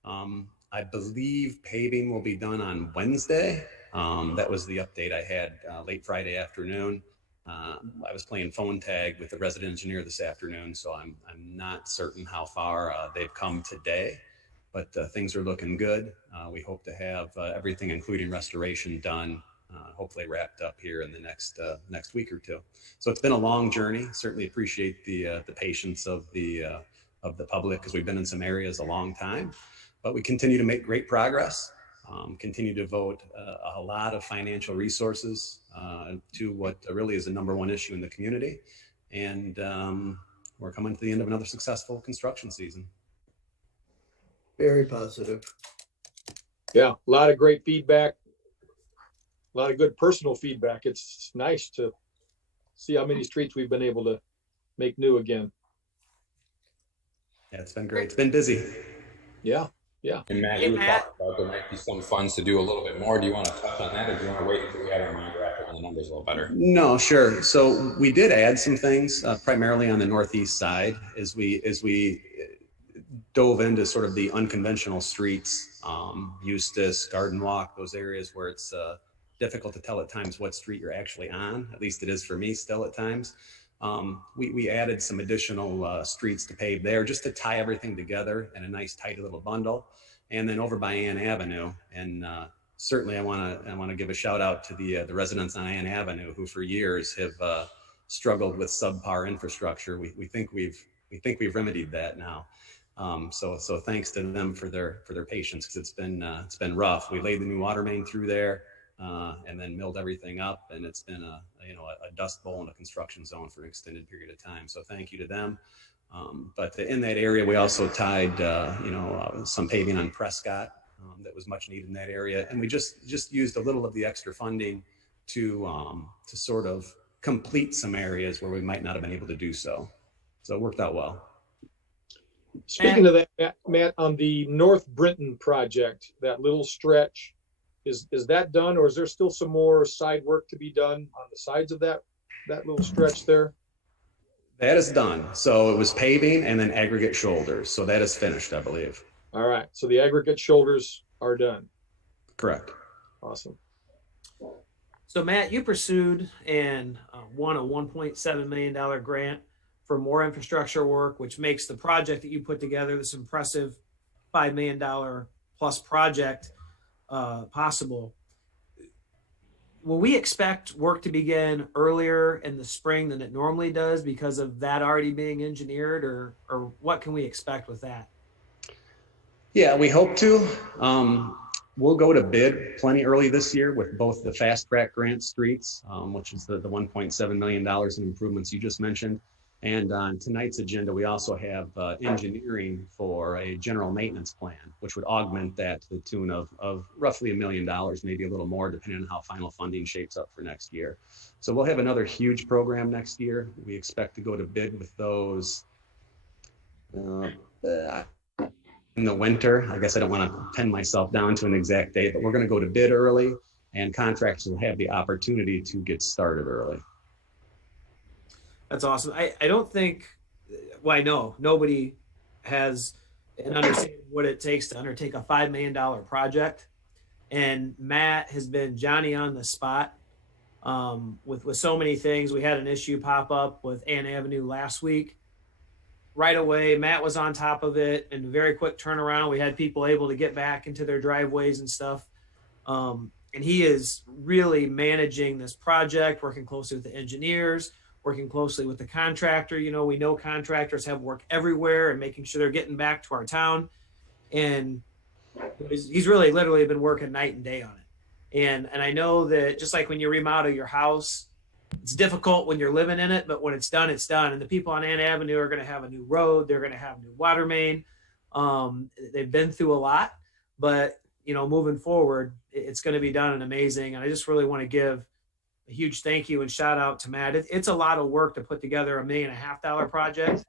I believe paving will be done on Wednesday. That was the update I had late Friday afternoon. I was playing phone tag with the resident engineer this afternoon, so I'm not certain how far they've come today, but things are looking good. We hope to have everything, including restoration, done, hopefully wrapped up here in the next week or two. So it's been a long journey. Certainly appreciate the patience of the public, because we've been in some areas a long time. but we continue to make great progress, continue to devote a lot of financial resources to what really is the #1 issue in the community. And we're coming to the end of another successful construction season. Very positive. Yeah, a lot of great feedback, a lot of good personal feedback. It's nice to see how many streets we've been able to make new again. Yeah, it's been great. It's been busy. Yeah, yeah. And Matt, you were talking about there might be some funds to do a little bit more. Do you want to touch on that, or do you want to wait until we have our mind wrapped around the numbers a little better? No, sure. So we did add some things, primarily on the northeast side, as we dove into sort of the unconventional streets, Eustis, Garden Walk, those areas where it's difficult to tell at times what street you're actually on. At least it is for me still at times. We added some additional streets to pave there just to tie everything together in a nice tight little bundle. And then over by Ann Avenue, and certainly I want to give a shout out to the residents on Ann Avenue who for years have struggled with subpar infrastructure. We think we've remedied that now. So thanks to them for their patience, because it's been rough. We laid the new water main through there, and then milled everything up, and it's been a dust bowl and a construction zone for an extended period of time. So thank you to them. But in that area, we also tied some paving on Prescott that was much needed in that area, and we just used a little of the extra funding to sort of complete some areas where we might not have been able to do so. So it worked out well. Speaking of that, Matt, on the North Brinton project, that little stretch, is that done, or is there still some more side work to be done on the sides of that little stretch there? That is done. So it was paving and then aggregate shoulders. So that is finished, I believe. All right. So the aggregate shoulders are done. Correct. Awesome. So Matt, you pursued and won a $1.7 million grant for more infrastructure work, which makes the project that you put together, this impressive $5 million plus project, possible. Will we expect work to begin earlier in the spring than it normally does because of that already being engineered, or what can we expect with that? Yeah, we hope to. We'll go to bid plenty early this year with both the fast track grant streets, which is the $1.7 million in improvements you just mentioned. And on tonight's agenda, we also have engineering for a general maintenance plan, which would augment that to the tune of roughly $1 million, maybe a little more, depending on how final funding shapes up for next year. So we'll have another huge program next year. We expect to go to bid with those in the winter. I guess I don't want to pin myself down to an exact date, but we're going to go to bid early, and contractors will have the opportunity to get started early. That's awesome. I don't think, well, I know nobody has an understanding what it takes to undertake a $5 million project. And Matt has been Johnny on the spot with so many things. We had an issue pop up with Ann Avenue last week. Right away, Matt was on top of it, and a very quick turnaround. We had people able to get back into their driveways and stuff. And he is really managing this project, working closely with the engineers, working closely with the contractor. We know contractors have work everywhere and making sure they're getting back to our town. And he's really literally been working night and day on it. And I know that just like when you remodel your house, it's difficult when you're living in it, but when it's done, it's done. And the people on Ann Avenue are going to have a new road. They're going to have new water main. They've been through a lot, but moving forward, it's going to be done and amazing. And I just really want to give a huge thank you and shout out to Matt. It's a lot of work to put together $1.5 million project,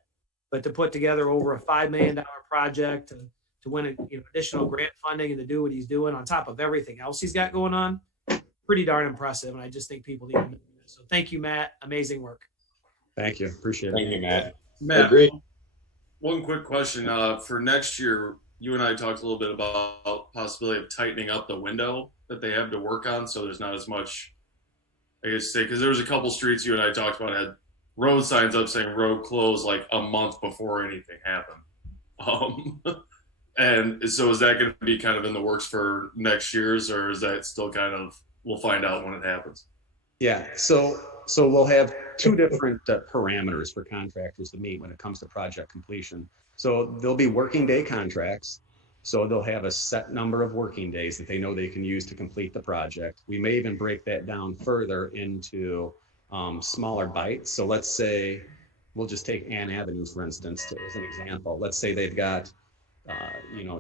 but to put together over a $5 million project to win additional grant funding and to do what he's doing on top of everything else he's got going on, pretty darn impressive. And I just think people need to know this. So thank you, Matt. Amazing work. Thank you. Appreciate it. Thank you, Matt. Matt, Agreed. One quick question. For next year, you and I talked a little bit about possibility of tightening up the window that they have to work on, so there's not as much, I guess, say, because there was a couple streets you and I talked about had road signs up saying road closed like a month before anything happened. And so is that going to be kind of in the works for next year's, or is that still kind of, we'll find out when it happens? Yeah, so we'll have two different parameters for contractors to meet when it comes to project completion. So there'll be working day contracts, So they'll have a set number of working days that they know they can use to complete the project. We may even break that down further into smaller bites. So let's say, we'll just take Ann Avenue, for instance, as an example. Let's say they've got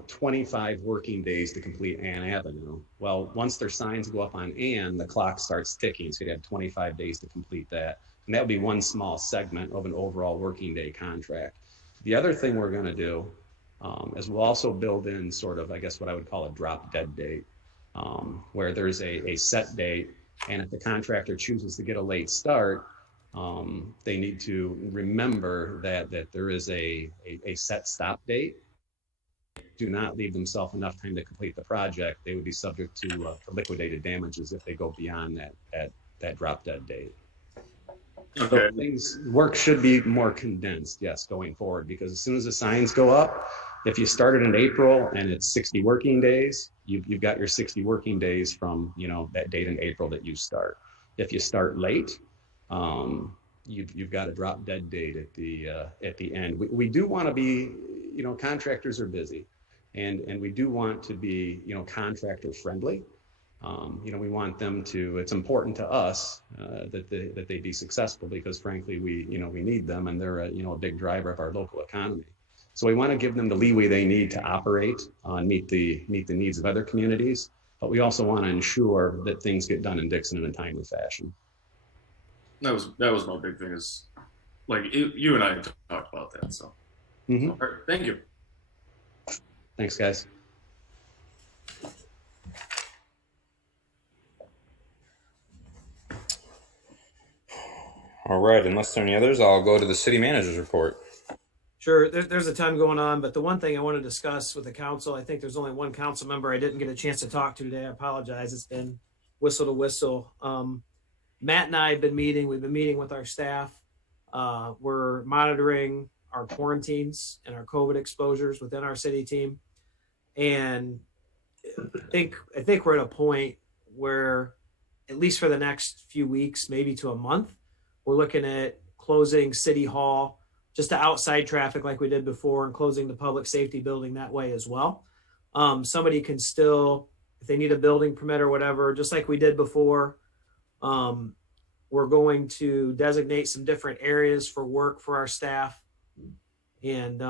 25 working days to complete Ann Avenue. Well, once their signs go up on Ann, the clock starts ticking. So you'd have 25 days to complete that. And that would be one small segment of an overall working day contract. The other thing we're going to do is we'll also build in sort of, I guess, what I would call a drop dead date, where there's a set date. And if the contractor chooses to get a late start, they need to remember that there is a set stop date. Do not leave themselves enough time to complete the project. They would be subject to liquidated damages if they go beyond that drop dead date. Okay. So work should be more condensed, yes, going forward, because as soon as the signs go up, if you started in April and it's 60 working days, you've got your 60 working days from that date in April that you start. If you start late, you've got a drop dead date at the end. We do want to be, contractors are busy, and we do want to be contractor friendly. We want them to. It's important to us that they be successful, because frankly we need them, and they're a big driver of our local economy. So we want to give them the leeway they need to operate and meet the needs of other communities, but we also want to ensure that things get done in Dixon in a timely fashion. That was my big thing, is like you and I talked about that. So, All right, thank you. Thanks, guys. All right, unless there are any others, I'll go to the city manager's report. Sure, there's a ton going on, but the one thing I want to discuss with the council, I think there's only one council member I didn't get a chance to talk to today. I apologize. It's been whistle to whistle. Matt and I have been meeting. We've been meeting with our staff. We're monitoring our quarantines and our COVID exposures within our city team. And I think we're at a point where, at least for the next few weeks, maybe to a month, we're looking at closing City Hall just to outside traffic like we did before, and closing the public safety building that way as well. Somebody can still, if they need a building permit or whatever, just like we did before, we're going to designate some different areas for work for our staff. And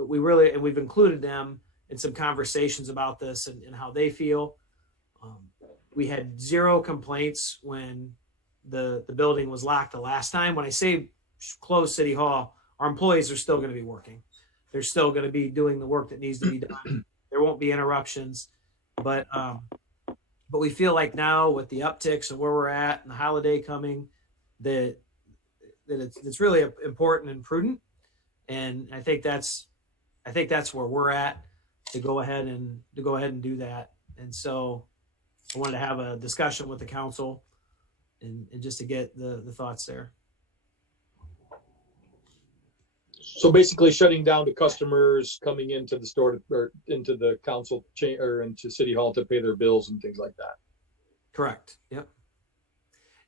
we've included them in some conversations about this and how they feel. We had 0 complaints when the building was locked the last time. When I say close City Hall, our employees are still going to be working. They're still going to be doing the work that needs to be done. There won't be interruptions, but we feel like now, with the upticks of where we're at and the holiday coming, that it's really important and prudent. And I think that's where we're at, to go ahead and do that. And so I wanted to have a discussion with the council and just to get the thoughts there. So basically shutting down to customers coming into the store or into the council or into City Hall to pay their bills and things like that. Correct. Yep.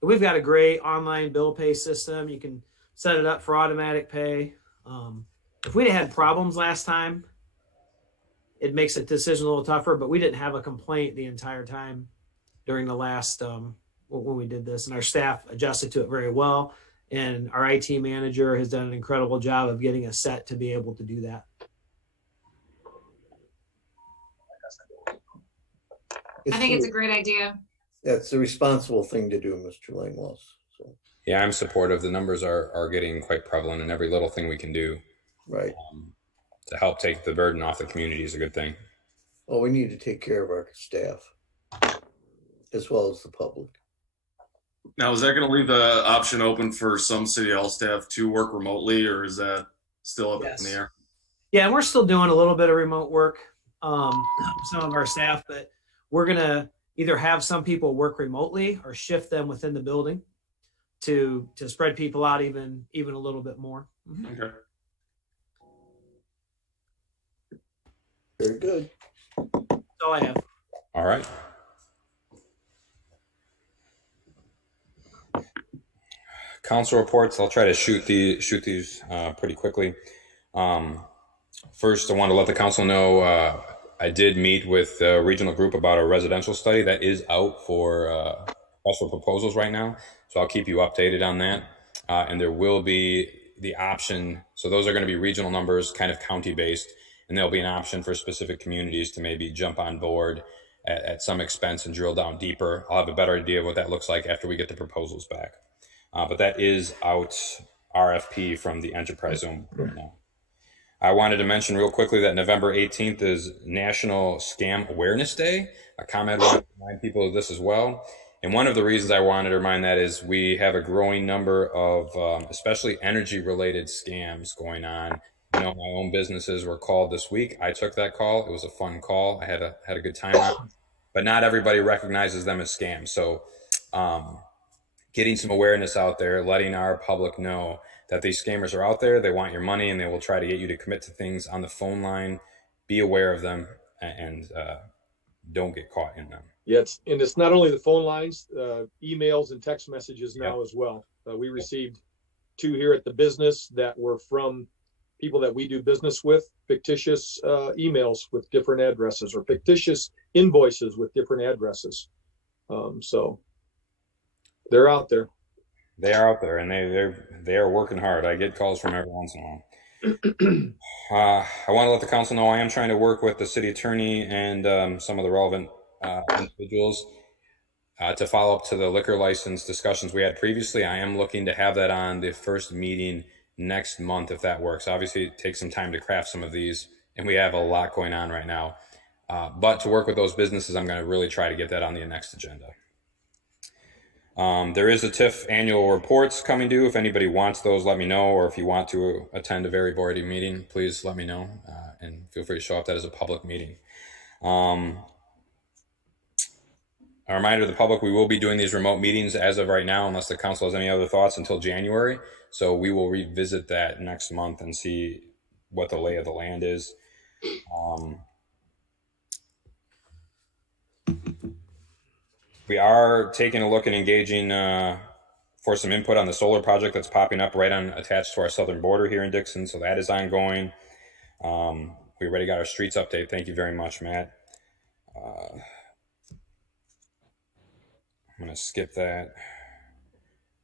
And we've got a great online bill pay system. You can set it up for automatic pay. If we'd had problems last time, it makes the decision a little tougher, but we didn't have a complaint the entire time during the last, when we did this, and our staff adjusted to it very well. And our IT manager has done an incredible job of getting us set to be able to do that. I think it's a great idea. That's the responsible thing to do, Mr. Langlois. So, Yeah, I'm supportive. The numbers are getting quite prevalent, and every little thing we can do right. To help take the burden off the community is a good thing. Well, we need to take care of our staff as well as the public. Now, is that going to leave the option open for some City Hall staff to work remotely, or is that still up in the air? Yeah, and we're still doing a little bit of remote work, some of our staff, but we're going to either have some people work remotely or shift them within the building to spread people out even a little bit more. Mm-hmm. Okay. Very good. That's all I have. All right. Council reports. I'll try to shoot these pretty quickly. First, I want to let the council know I did meet with the regional group about a residential study that is out for request for proposals right now. So I'll keep you updated on that. And there will be the option. So those are going to be regional numbers, kind of county based, and there'll be an option for specific communities to maybe jump on board at some expense and drill down deeper. I'll have a better idea of what that looks like after we get the proposals back. But that is out RFP from the enterprise zone right now. I wanted to mention real quickly that November 18th is National Scam Awareness Day. ComEd wanted to remind people of this as well. And one of the reasons I wanted to remind that is we have a growing number of especially energy related scams going on. I know my own businesses were called this week. I took that call. It was a fun call. I had a good time on it. But not everybody recognizes them as scams. So getting some awareness out there, letting our public know that these scammers are out there. They want your money and they will try to get you to commit to things on the phone line. Be aware of them and don't get caught in them. Yeah, it's not only the phone lines, emails and text messages now as well. We received 2 here at the business that were from people that we do business with, fictitious emails with different addresses or fictitious invoices with different addresses. So they're out there. They are out there, and they are working hard. I get calls from every once in a while. I want to let the council know I am trying to work with the city attorney and some of the relevant individuals to follow up to the liquor license discussions we had previously. I am looking to have that on the first meeting next month, if that works. Obviously, it takes some time to craft some of these, and we have a lot going on right now. But to work with those businesses, I'm going to really try to get that on the next agenda. There is a TIF annual reports coming due. If anybody wants those, let me know. Or if you want to attend a very board meeting, please let me know. And feel free to show up. That is a public meeting. A reminder to the public, we will be doing these remote meetings as of right now, unless the council has any other thoughts, until January. So we will revisit that next month and see what the lay of the land is. We are taking a look and engaging for some input on the solar project that's popping up right on attached to our southern border here in Dixon. So that is ongoing. We already got our streets update. Thank you very much, Matt. I'm going to skip that.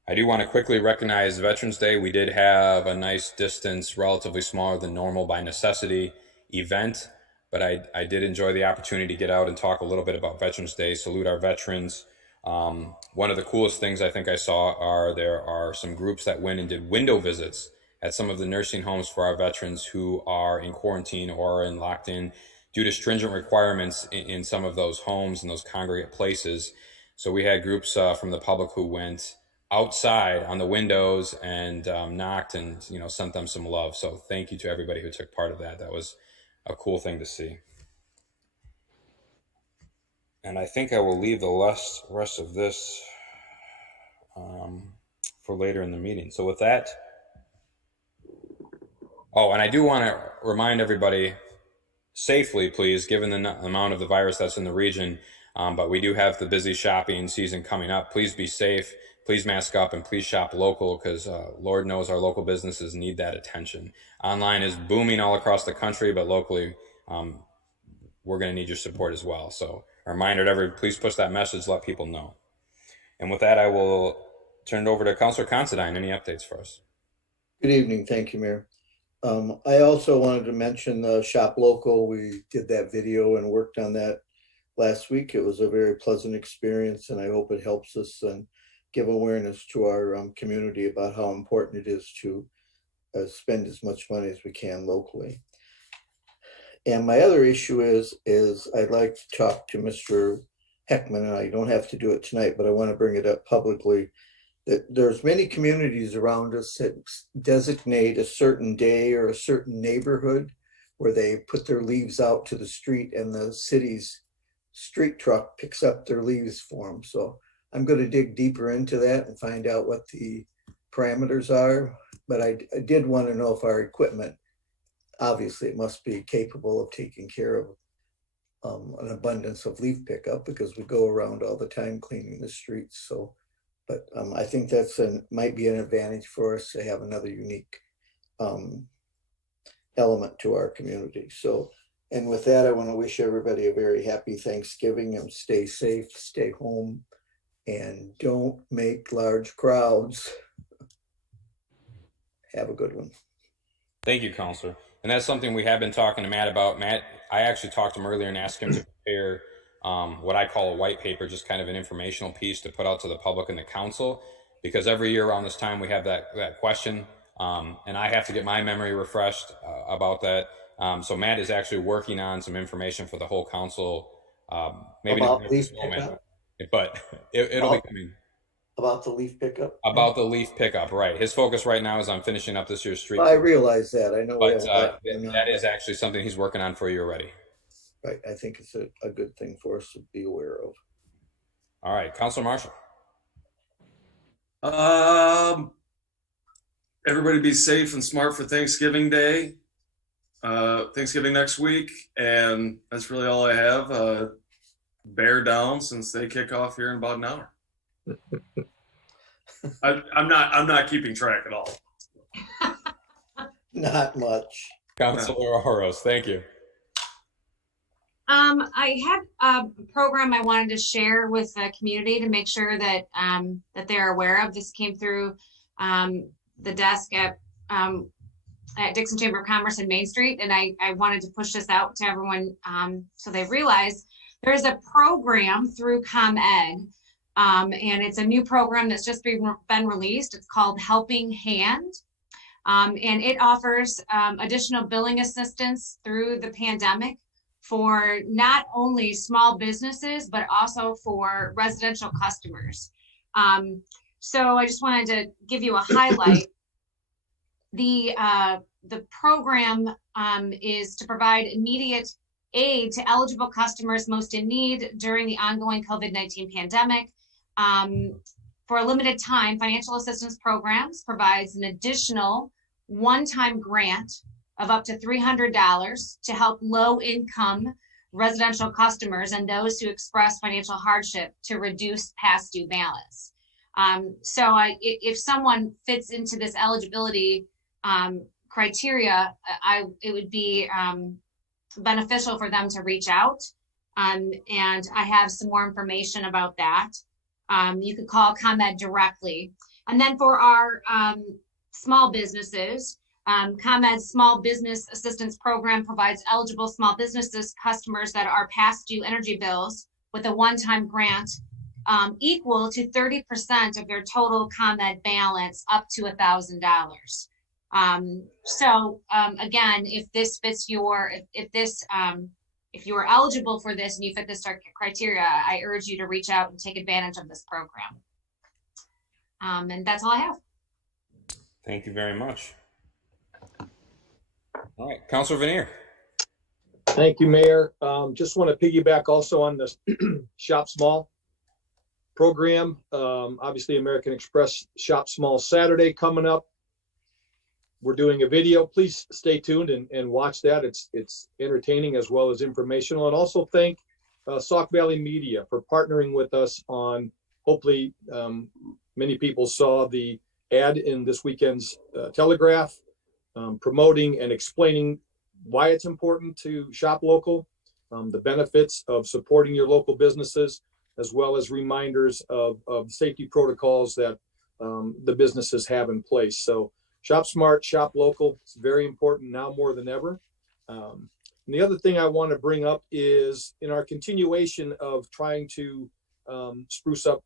I do want to quickly recognize Veterans Day. We did have a nice distance, relatively smaller than normal by necessity event. But I did enjoy the opportunity to get out and talk a little bit about Veterans Day, salute our veterans. One of the coolest things I think I saw there are some groups that went and did window visits at some of the nursing homes for our veterans who are in quarantine or are locked in due to stringent requirements in some of those homes and those congregate places. So we had groups from the public who went outside on the windows and knocked and sent them some love. So thank you to everybody who took part of that. That was a cool thing to see. And I think I will leave the rest of this for later in the meeting. So with that, and I do want to remind everybody safely, please, given the amount of the virus that's in the region, but we do have the busy shopping season coming up. Please be safe. Please mask up and please shop local because Lord knows our local businesses need that attention. Online is booming all across the country, but locally, we're going to need your support as well. So a reminder to everyone, please push that message, let people know. And with that, I will turn it over to Councilor Considine. Any updates for us? Good evening. Thank you, Mayor. I also wanted to mention the Shop Local. We did that video and worked on that last week. It was a very pleasant experience, and I hope it helps us and give awareness to our community about how important it is to spend as much money as we can locally. And my other issue is I'd like to talk to Mr. Heckman, and I don't have to do it tonight, but I want to bring it up publicly, that there's many communities around us that designate a certain day or a certain neighborhood where they put their leaves out to the street and the city's street truck picks up their leaves for them. So I'm going to dig deeper into that and find out what the parameters are. But I did want to know if our equipment, obviously it must be capable of taking care of an abundance of leaf pickup because we go around all the time cleaning the streets. So, but I think that's might be an advantage for us to have another unique element to our community. So And with that, I want to wish everybody a very happy Thanksgiving and stay safe, stay home, and don't make large crowds. Have a good one. Thank you, Counselor. And that's something we have been talking to Matt about. Matt, I actually talked to him earlier and asked him to prepare what I call a white paper, just kind of an informational piece to put out to the public and the council, because every year around this time we have that question, and I have to get my memory refreshed about that. So Matt is actually working on some information for the whole council. Maybe About not leaf this moment, pickup? but it'll be coming. About the leaf pickup? About the leaf pickup, right. His focus right now is on finishing up this year's street. I realize that. I know. But that is actually something he's working on for you already. Right. I think it's a good thing for us to be aware of. All right, Councilor Marshall. Everybody be safe and smart for Thanksgiving Day. Thanksgiving next week, and that's really all I have. Bear down since they kick off here in about an hour. I'm not keeping track at all. Not much. Councilor Oros, thank you. I had a program I wanted to share with the community to make sure that that they're aware of. This came through the desk at Dixon Chamber of Commerce in Main Street, and I wanted to push this out to everyone so they realize there's a program through ComEd, and it's a new program that's just been released. It's called Helping Hand, and it offers additional billing assistance through the pandemic for not only small businesses, but also for residential customers. So I just wanted to give you a highlight. The program is to provide immediate aid to eligible customers most in need during the ongoing COVID-19 pandemic. For a limited time, Financial Assistance Programs provides an additional one-time grant of up to $300 to help low-income residential customers and those who express financial hardship to reduce past due balance. So if someone fits into this eligibility criteria, it would be beneficial for them to reach out. And I have some more information about that. You could call ComEd directly. And then for our small businesses, ComEd's Small Business Assistance Program provides eligible small businesses customers that are past due energy bills with a one-time grant equal to 30% of their total ComEd balance up to $1,000. So again, if this fits your, if you are eligible for this and you fit this criteria, I urge you to reach out and take advantage of this program. And that's all I have. Thank you very much. All right, Councilor Veneer. Thank you, Mayor. Just want to piggyback also on the Shop Small program. Obviously, American Express Shop Small Saturday coming up. We're doing a video. Please stay tuned and watch that. It's entertaining as well as informational. And also thank Sauk Valley Media for partnering with us on, hopefully many people saw the ad in this weekend's Telegraph, promoting and explaining why it's important to shop local, the benefits of supporting your local businesses, as well as reminders of safety protocols that the businesses have in place. So shop smart, shop local. It's very important now more than ever. And the other thing I want to bring up is in our continuation of trying to spruce up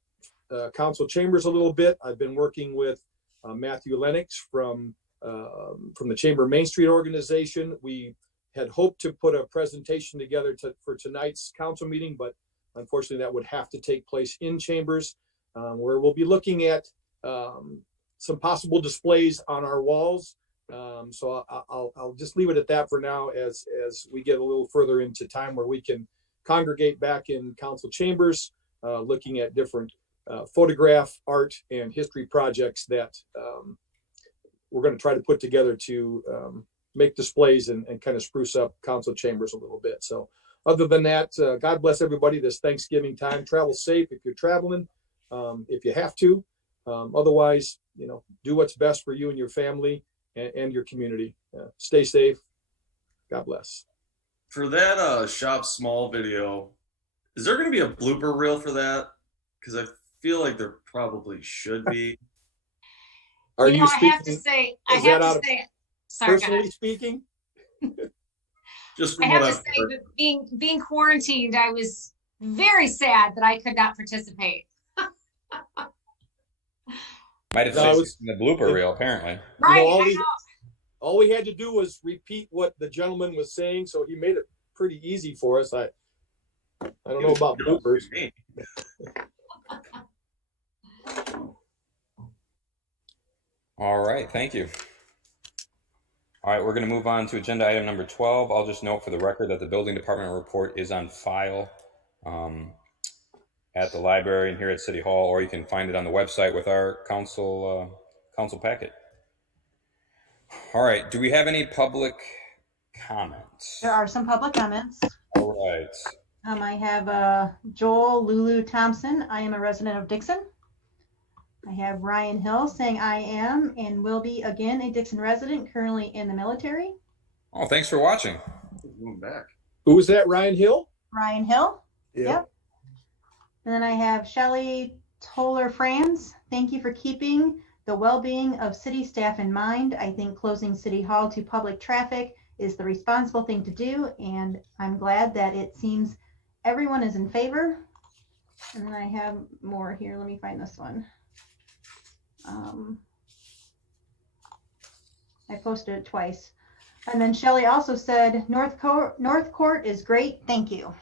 council chambers a little bit, I've been working with Matthew Lennox from the Chamber Main Street organization. We had hoped to put a presentation together for tonight's council meeting, but unfortunately that would have to take place in chambers, where we'll be looking at some possible displays on our walls. So I'll just leave it at that for now as we get a little further into time where we can congregate back in council chambers, looking at different photograph, art, and history projects that we're going to try to put together to make displays and kind of spruce up council chambers a little bit. So other than that, God bless everybody this Thanksgiving time. Travel safe if you're traveling, if you have to. Otherwise, do what's best for you and your family and your community. Stay safe. God bless. For that shop small video, is there going to be a blooper reel for that? Because I feel like there probably should be. Are you I have to speaking say, sorry, go personally ahead. speaking? Just I from have what to I've say heard. that being quarantined, I was very sad that I could not participate. Might have No, said it was- in the blooper reel, apparently. Right, all I we know. all we had to do was repeat what the gentleman was saying, so he made it pretty easy for us. I don't know about bloopers. All right, thank you. All right, we're going to move on to agenda item number 12. I'll just note for the record that the building department report is on file at the library and here at City Hall, or you can find it on the website with our council packet. All right, do we have any public comments? There are some public comments. All right. I have Joel Lulu Thompson. I am a resident of Dixon. I have Ryan Hill saying I am and will be again a Dixon resident, currently in the military. Oh, thanks for watching. Moving back. Who was that? Ryan Hill? Ryan Hill. Yeah. Yep. And then I have Shelley Toller Franz. Thank you for keeping the well-being of city staff in mind. I think closing City Hall to public traffic is the responsible thing to do, and I'm glad that it seems everyone is in favor. And then I have more here. Let me find this one. I posted it twice. And then Shelley also said, North Court is great. Thank you.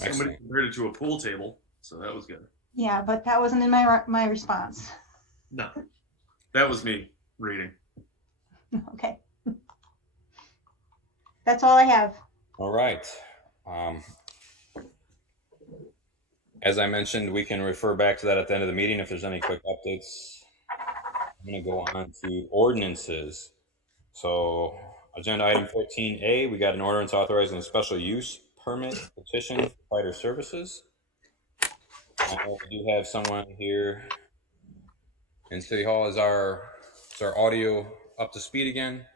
Somebody compared it to a pool table, so that was good. Yeah, but that wasn't in my response. No, that was me reading. Okay. That's all I have. All right. As I mentioned, we can refer back to that at the end of the meeting if there's any quick updates. I'm going to go on to ordinances. So, agenda item 14A, we got an ordinance authorizing a special use permit petition for fighter services. I know we do have someone here in City Hall. Is our audio up to speed again?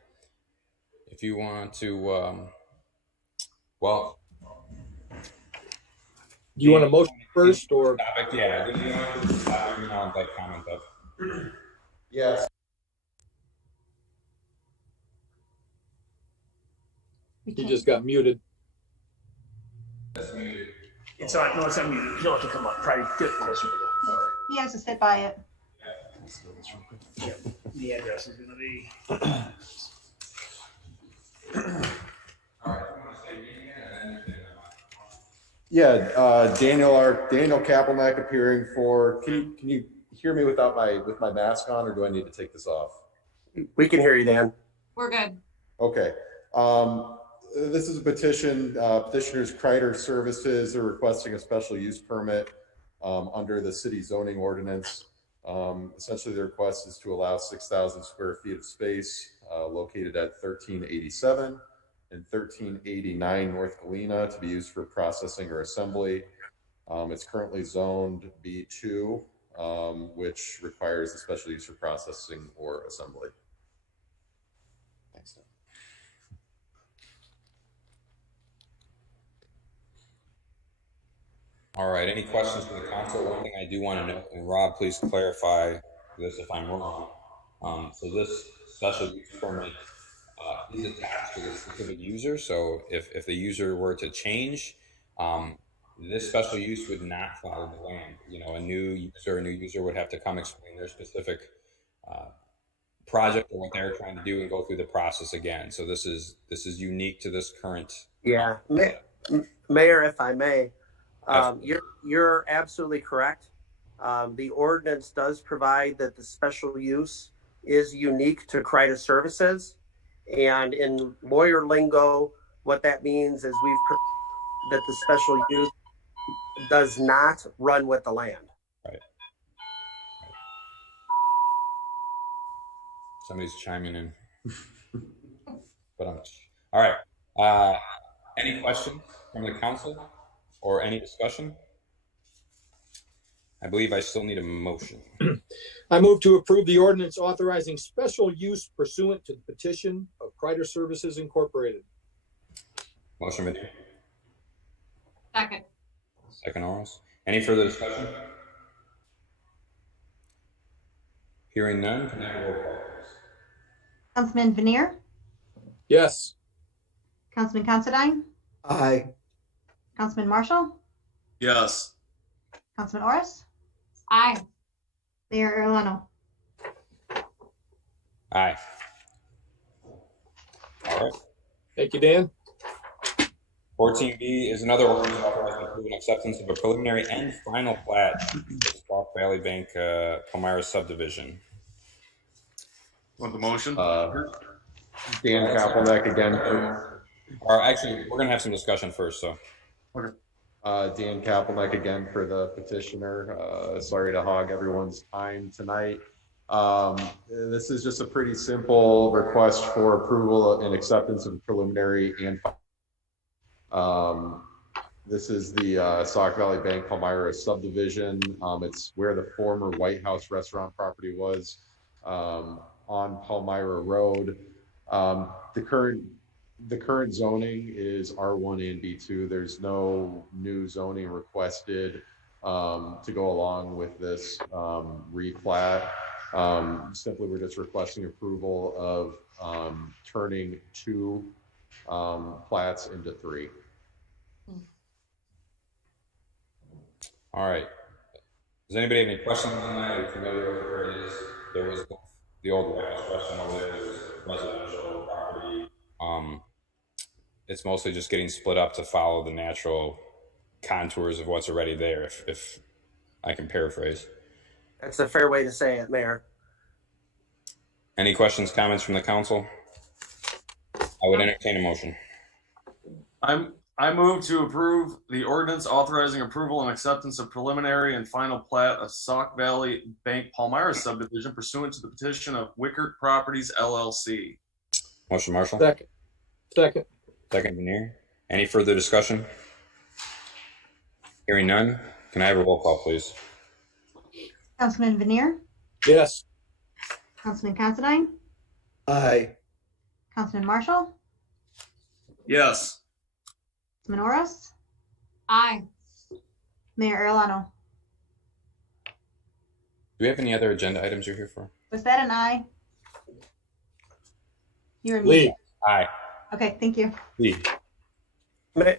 If you want to, well, Do you want a motion first or? topic, yeah. Do you want to topic, I'll like comment up. Yes. We He can't- just got muted. That's muted. It's on, no, it's on mute. You don't have to come up. Probably get closer to the door. He has to sit by it. Yeah, the address is gonna be. All right. I'm gonna say meeting and then Yeah, Daniel Kappelnack appearing for. Can you hear me with my mask on, or do I need to take this off? We can hear you, Dan. We're good. Okay. This is a petition. Petitioners Kreider Services are requesting a special use permit under the city zoning ordinance. Essentially, the request is to allow 6,000 square feet of space located at 1387 and 1389 North Galena to be used for processing or assembly. It's currently zoned B2, which requires a special use for processing or assembly. Thanks. All right, any questions from the council? One thing I do want to note, and Rob, please clarify this if I'm wrong. So this special use permit is attached to the specific user. So if the user were to change, this special use would not follow the land. You know, a new user would have to come explain their specific project or what they're trying to do and go through the process again. So this is unique to this current. Yeah, Mayor, if I may, you're absolutely correct. The ordinance does provide that the special use is unique to Kreider Services, and in lawyer lingo, what that means is that the special use does not run with the land. Right. Somebody's chiming in. But all right. Any questions from the council or any discussion? I believe I still need a motion. I move to approve the ordinance authorizing special use pursuant to the petition of Kreider Services Incorporated. Motion made. Second. Second, Oros. Any further discussion? Hearing none, can I have a roll call, please? Councilman Veneer, Yes. Councilman Considine, Aye. Councilman Marshall, Yes. Councilman Orris, Aye. Mayor Erlano. Aye. All right. Thank you, Dan. 14B is another ordinance authorizing approval and acceptance of a preliminary and final plat for Squaw Valley Bank Palmyra subdivision. Want the motion? Dan Kappelneck again. Or actually, we're gonna have some discussion first, so. Dan Kappelneck again for the petitioner. Sorry to hog everyone's time tonight. This is just a pretty simple request for approval and acceptance of preliminary and this is the Sauk Valley Bank Palmyra subdivision. It's where the former White House restaurant property was on Palmyra Road. The current zoning is R1 and B2. There's no new zoning requested to go along with this replat. Simply, we're just requesting approval of turning 2 plats into 3. All right. Does anybody have any questions on that? Are you familiar with where it is? There was the old White House restaurant over there. There was residential property. It's mostly just getting split up to follow the natural contours of what's already there, if I can paraphrase. That's a fair way to say it, Mayor. Any questions, comments from the council? I would entertain a motion. I move to approve the ordinance authorizing approval and acceptance of preliminary and final plat of Sauk Valley Bank Palmyra subdivision pursuant to the petition of Wickert Properties LLC. Motion, Marshall. Second. Second. Second, Veneer. Any further discussion? Hearing none, can I have a roll call, please? Councilman Veneer, Yes. Councilman Considine, Aye. Councilman Marshall, Yes. Councilman Orris, Aye. Mayor Erlano. Do we have any other agenda items you're here for? Was that an aye? You and Lee. me? Aye. Okay, thank you. Lee.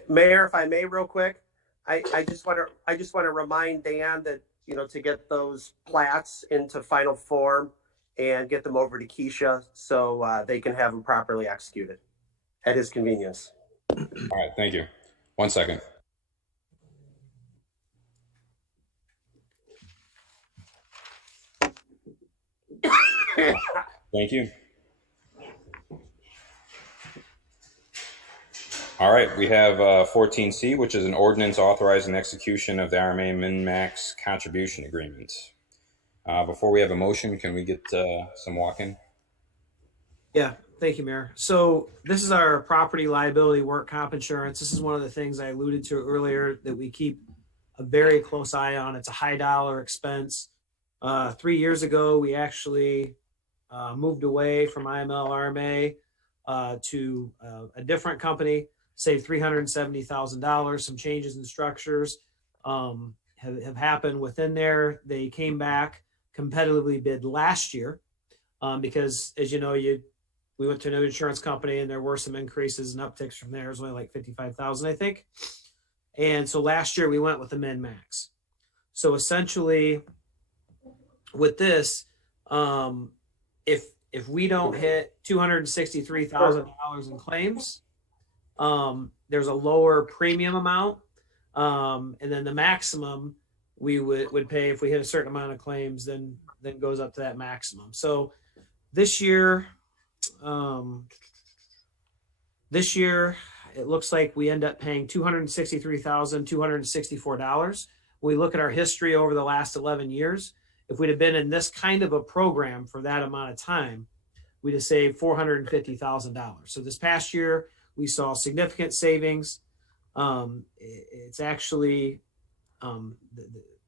Mayor, if I may, real quick, I just want to remind Dan that, you know, to get those plats into final form and get them over to Keisha so they can have them properly executed at his convenience. All right, thank you. 1 second. Thank you. All right, we have 14C, which is an ordinance authorizing execution of the RMA min-max contribution agreement. Before we have a motion, can we get some walk-in? Yeah, thank you, Mayor. So this is our property liability work comp insurance. This is one of the things I alluded to earlier that we keep a very close eye on. It's a high dollar expense. 3 years ago, we actually moved away from IML RMA to a different company, saved $370,000. Some changes in structures have happened within there. They came back, competitively bid last year because, as you know, we went to a new insurance company and there were some increases and upticks from there. It was only like $55,000, I think. And so last year we went with the min-max. So essentially with this, if we don't hit $263,000 in claims, there's a lower premium amount. And then the maximum we would pay if we hit a certain amount of claims, then goes up to that maximum. So this year, it looks like we end up paying $263,264. When we look at our history over the last 11 years, if we'd have been in this kind of a program for that amount of time, we'd have saved $450,000. So this past year, we saw significant savings. It's actually,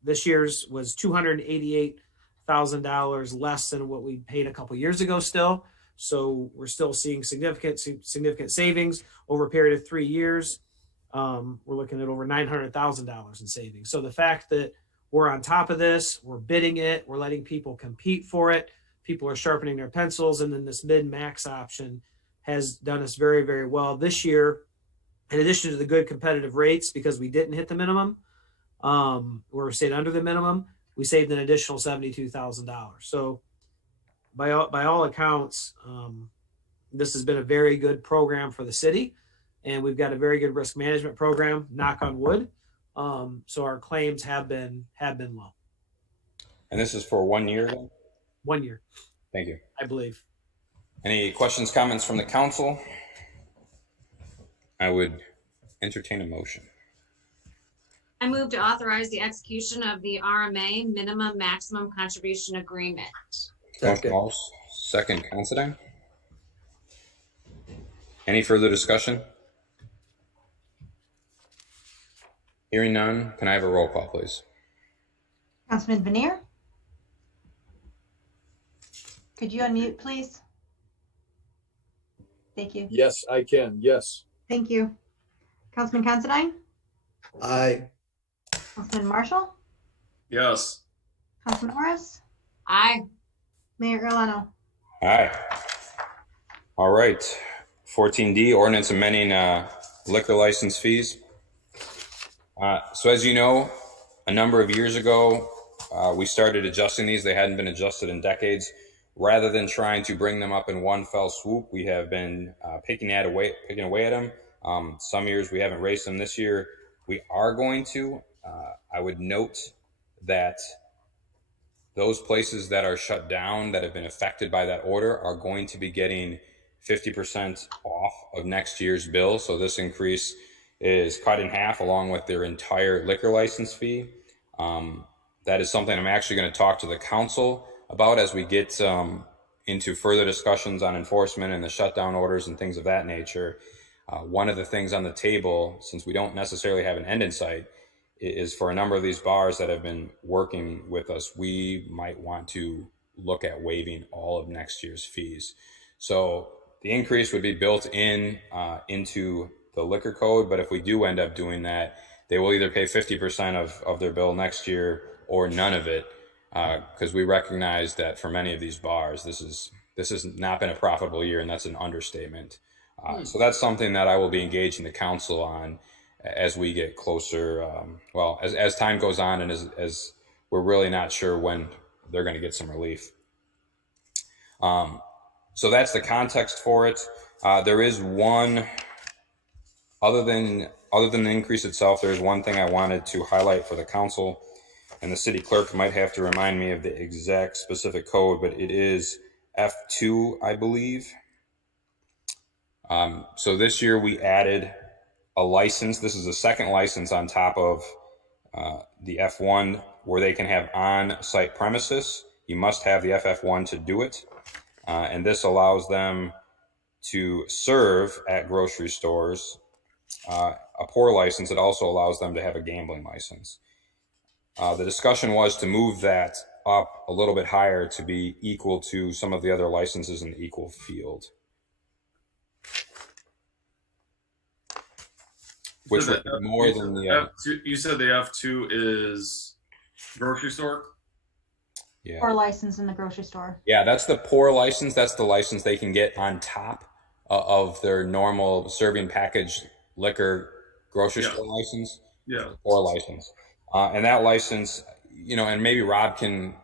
this year's was $288,000 less than what we paid a couple years ago still. So we're still seeing significant savings over a period of 3 years. We're looking at over $900,000 in savings. So the fact that we're on top of this, we're bidding it, we're letting people compete for it, people are sharpening their pencils, and then this mid-max option has done us very, very well this year. In addition to the good competitive rates, because we didn't hit the minimum, we're stayed under the minimum, we saved an additional $72,000. So by all accounts, this has been a very good program for the city, and we've got a very good risk management program, knock on wood. So our claims have been low. And this is for 1 year then? 1 year. Thank you. I believe. Any questions, comments from the council? I would entertain a motion. I move to authorize the execution of the RMA minimum maximum contribution agreement. Second, Considine. Any further discussion? Hearing none, can I have a roll call, please? Councilman Veneer? Could you unmute, please? Thank you. Yes, I can. Yes. Thank you. Councilman Considine? Aye. Councilman Marshall? Yes. Councilman Morris? Aye. Mayor Erlano? Aye. All right. 14D, ordinance amending liquor license fees. So as you know, a number of years ago, we started adjusting these. They hadn't been adjusted in decades. Rather than trying to bring them up in one fell swoop, we have been picking away at them. Some years we haven't raised them. This year we are going to. I would note that those places that are shut down that have been affected by that order are going to be getting 50% off of next year's bill. So this increase is cut in half along with their entire liquor license fee. That is something I'm actually going to talk to the council about as we get into further discussions on enforcement and the shutdown orders and things of that nature. One of the things on the table, since we don't necessarily have an end in sight, is for a number of these bars that have been working with us, we might want to look at waiving all of next year's fees. So the increase would be built in into the liquor code, but if we do end up doing that, they will either pay 50% of their bill next year or none of it, because we recognize that for many of these bars, this has not been a profitable year, and that's an understatement. So that's something that I will be engaging the council on as we get closer, as time goes on, and as we're really not sure when they're going to get some relief. So that's the context for it. There is one, other than the increase itself, there's one thing I wanted to highlight for the council, and the city clerk might have to remind me of the exact specific code, but it is F2, I believe. So this year we added a license. This is a second license on top of the F1, where they can have on-site premises. You must have the FF1 to do it. And this allows them to serve at grocery stores. A pour license, it also allows them to have a gambling license. The discussion was to move that up a little bit higher to be equal to some of the other licenses in the equal field. Which would be more than the F2, you said the F2 is grocery store? Yeah. Or license in the grocery store. Yeah, that's the pour license. That's the license they can get on top of their normal serving package liquor grocery store license. Yeah. Pour license. And that license, and maybe Rob can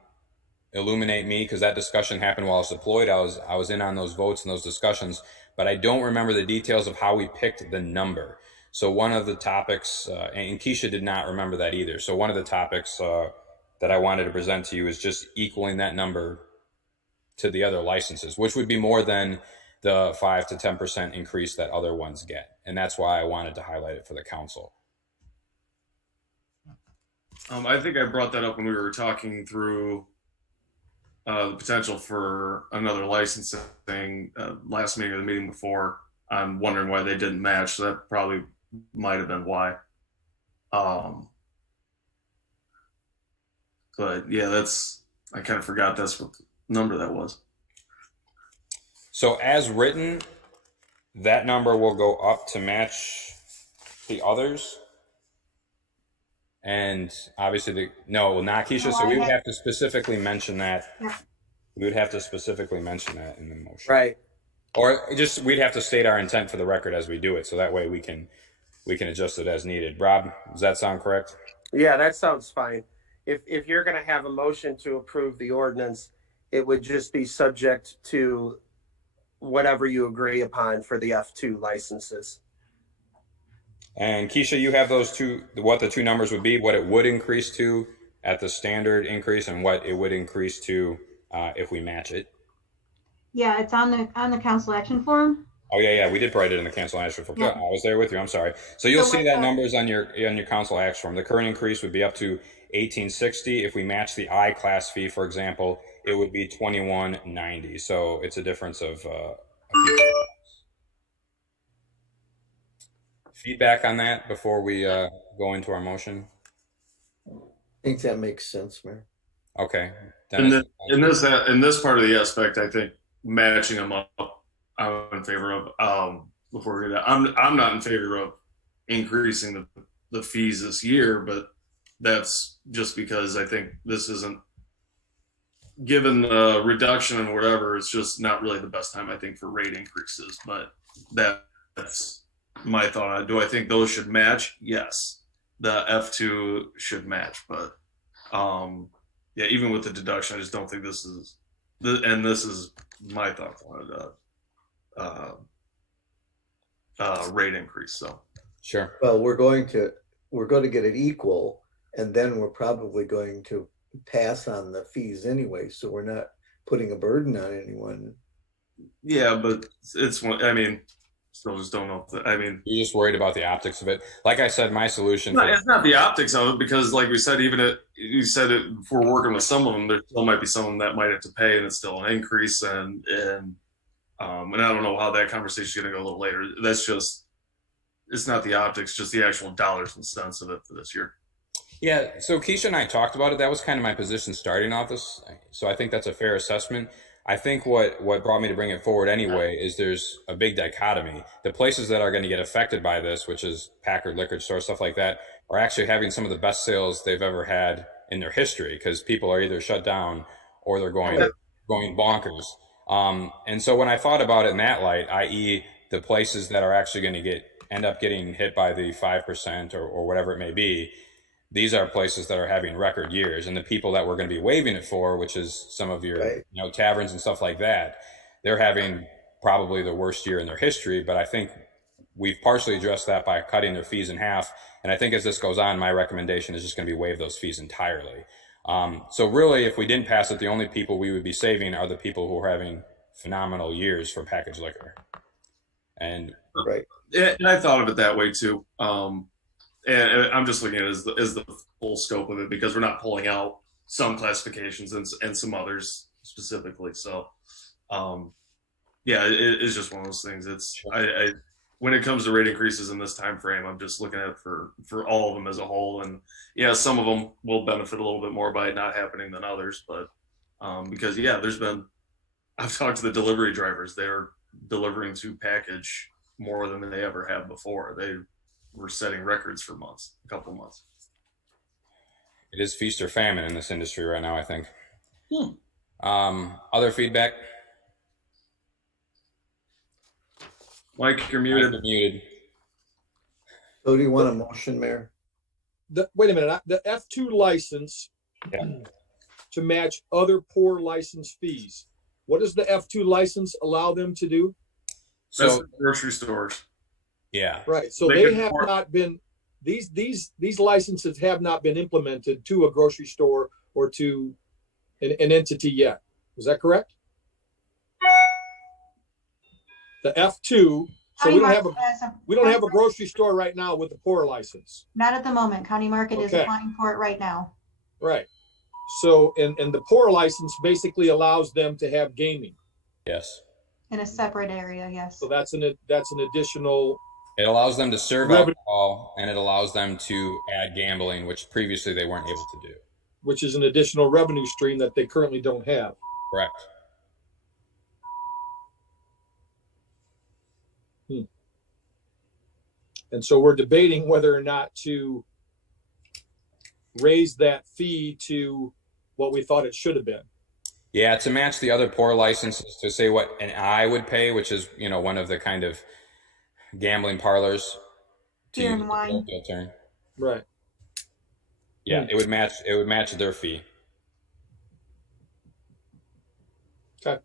illuminate me, because that discussion happened while I was deployed. I was in on those votes and those discussions, but I don't remember the details of how we picked the number. So one of the topics, and Keisha did not remember that either. So one of the topics that I wanted to present to you is just equaling that number to the other licenses, which would be more than the 5 to 10% increase that other ones get. And that's why I wanted to highlight it for the council. I think I brought that up when we were talking through the potential for another licensing last meeting or the meeting before. I'm wondering why they didn't match. So that probably might have been why. But yeah, I kind of forgot that's what number that was. So as written, that number will go up to match the others. And obviously, no, it will not, Keisha. No, So I we would had- have to specifically mention that. Yeah. We would have to specifically mention that in the motion. Right. Or just we'd have to state our intent for the record as we do it, so that way we can adjust it as needed. Rob, does that sound correct? Yeah, that sounds fine. If you're going to have a motion to approve the ordinance, it would just be subject to whatever you agree upon for the F2 licenses. And Keisha, you have those two, what the two numbers would be, what it would increase to at the standard increase, and what it would increase to if we match it. Yeah, it's on the council action form. Oh yeah, we did write it in the council action form. Yeah. I was there with you. I'm sorry. So you'll So see what that the- numbers on your council action form. The current increase would be up to $18.60. If we match the I class fee, for example, it would be $21.90. So it's a difference of a few. Feedback on that before we go into our motion. I think that makes sense, Mayor. Okay. And Dennis? then in this part of the aspect, I think matching them up, I'm in favor of. Before we do that, I'm not in favor of increasing the fees this year, but that's just because I think this isn't, given the reduction and whatever, it's just not really the best time I think for rate increases. But that's my thought on it. Do I think those should match? Yes, the F2 should match, but yeah, even with the deduction, I just don't think this is and this is my thoughts on it. Rate increase. So Sure. Well, we're going to get it equal, and then we're probably going to pass on the fees anyway, so we're not putting a burden on anyone. yeah, but it's one. I mean, still just don't know. You're just worried about the optics of it. Like I said, my solution. It's not the optics of it, because like we said, you said it, if we're working with some of them, there still might be some of them that might have to pay, and it's still an increase, and I don't know how that conversation is going to go a little later. That's just, it's not the optics, just the actual dollars and cents of it for this year. Yeah, so Keisha and I talked about it. That was kind of my position starting off this. So I think that's a fair assessment. I think what brought me to bring it forward anyway is there's a big dichotomy. The places that are going to get affected by this, which is Packard Liquor Store, stuff like that, are actually having some of the best sales they've ever had in their history, because people are either shut down or they're going bonkers. And so when I thought about it in that light, i.e. the places that are actually going to end up getting hit by the 5% or whatever it may be, these are places that are having record years, and the people that we're going to be waiving it for, which is some of your taverns and stuff like that, they're having probably the worst year in their history. But I think we've partially addressed that by cutting their fees in half. And I think as this goes on, my recommendation is just going to be waive those fees entirely. So really, if we didn't pass it, the only people we would be saving are the people who are having phenomenal years for packaged liquor. And yeah, and I thought of it that way too. And I'm just looking at it as the full scope of it, because we're not pulling out some classifications and some others specifically. So, yeah, it's just one of those things. It's I when it comes to rate increases in this time frame, I'm just looking at it for all of them as a whole. And yeah, some of them will benefit a little bit more by it not happening than others. But because yeah, I've talked to the delivery drivers. They're delivering to package more than they ever have before. They were setting records for a couple months. it is feast or famine in this industry right now, I think. Other feedback? Mike, you're muted. So do you want a motion, Mayor? Wait a minute, the F2 license to match other pour license fees. What does the F2 license allow them to do? So grocery stores. Yeah. Right. So they have not been, these licenses have not been implemented to a grocery store or to an entity yet. Is that correct? The F2, so we don't have a grocery store right now with a pour license. Not at the moment. County Market is applying for it right now. Right. So, and the pour license basically allows them to have gaming. Yes. In a separate area, yes. So that's an additional. It allows them to serve alcohol, and it allows them to add gambling, which previously they weren't able to do. Which is an additional revenue stream that they currently don't have. Correct. And so we're debating whether or not to raise that fee to what we thought it should have been. Yeah, to match the other pour licenses, to say what an I would pay, which is, you know, one of the kind of gambling parlors, to Beer use and the wine. colloquial term. Right. Yeah, it would match their fee. Okay.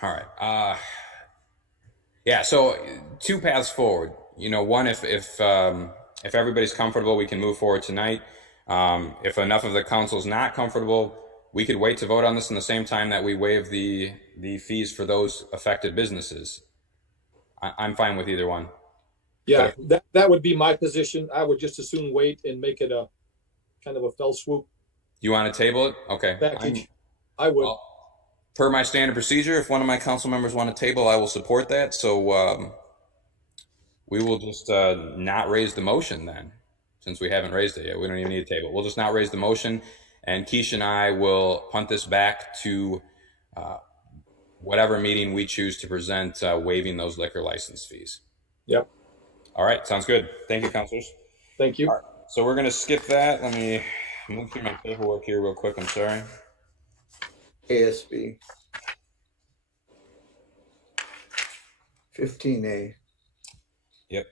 All right. Yeah. So two paths forward. You know, one, if everybody's comfortable, we can move forward tonight. If enough of the council's not comfortable, we could wait to vote on this in the same time that we waive the fees for those affected businesses. I'm fine with either one. Yeah, that would be my position. I would just as soon wait and make it a kind of a fell swoop You want to table it? Okay. package. I would. Well, per my standard procedure, if one of my council members want to table, I will support that. So we will just not raise the motion then, since we haven't raised it yet. We don't even need a table. We'll just not raise the motion, and Keisha and I will punt this back to whatever meeting we choose to present waiving those liquor license fees. Yep. All right, sounds good. Thank you, councilors. Thank you. All right, so we're going to skip that. Let me move through my paperwork here real quick. I'm sorry. KSB 15A. Yep.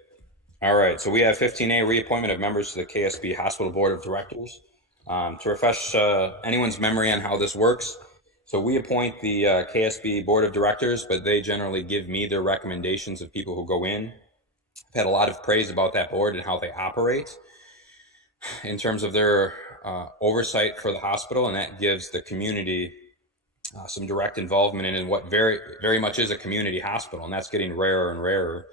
All right. So we have 15A, reappointment of members to the KSB Hospital Board of Directors. To refresh anyone's memory on how this works, so we appoint the KSB Board of Directors, but they generally give me their recommendations of people who go in. I've had a lot of praise about that board and how they operate in terms of their oversight for the hospital, and that gives the community some direct involvement in what very, very much is a community hospital, and that's getting rarer and rarer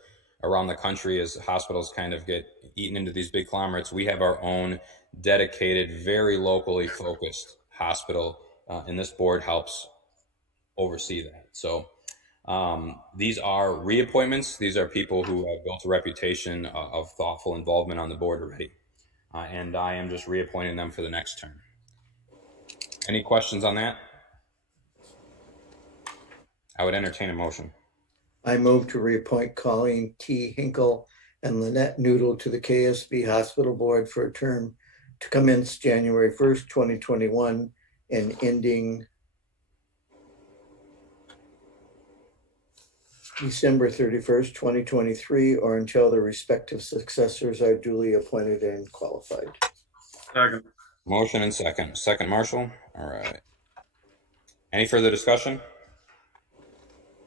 around the country as hospitals kind of get eaten into these big conglomerates. We have our own dedicated, very locally focused hospital, and this board helps oversee that. So these are reappointments. These are people who have built a reputation of thoughtful involvement on the board already, and I am just reappointing them for the next term. Any questions on that? I would entertain a motion. I move to reappoint Colleen T. Hinkle and Lynette Noodle to the KSB Hospital Board for a term to commence January 1st, 2021 and ending December 31st, 2023, or until their respective successors are duly appointed and qualified. Second. Motion and second. Second, Marshall. All right. Any further discussion?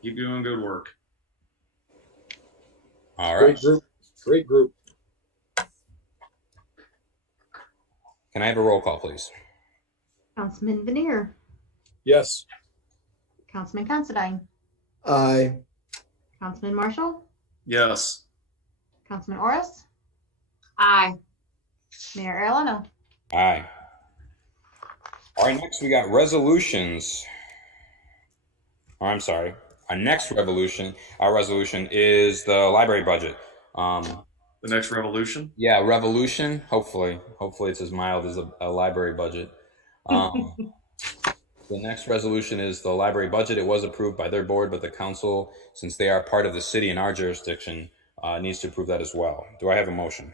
Keep doing good work. All right. Great group. Great group. Can I have a roll call, please? Councilman Veneer, Yes. Councilman Considine, Aye. Councilman Marshall, Yes. Councilman Orris, Aye. Mayor Arellano. Aye. All right, next we got resolutions. Oh, I'm sorry. Our next resolution is the library budget. The next revolution. Yeah, revolution. Hopefully it's as mild as a library budget. The next resolution is the library budget. It was approved by their board, but the council, since they are part of the city in our jurisdiction, needs to approve that as well. Do I have a motion?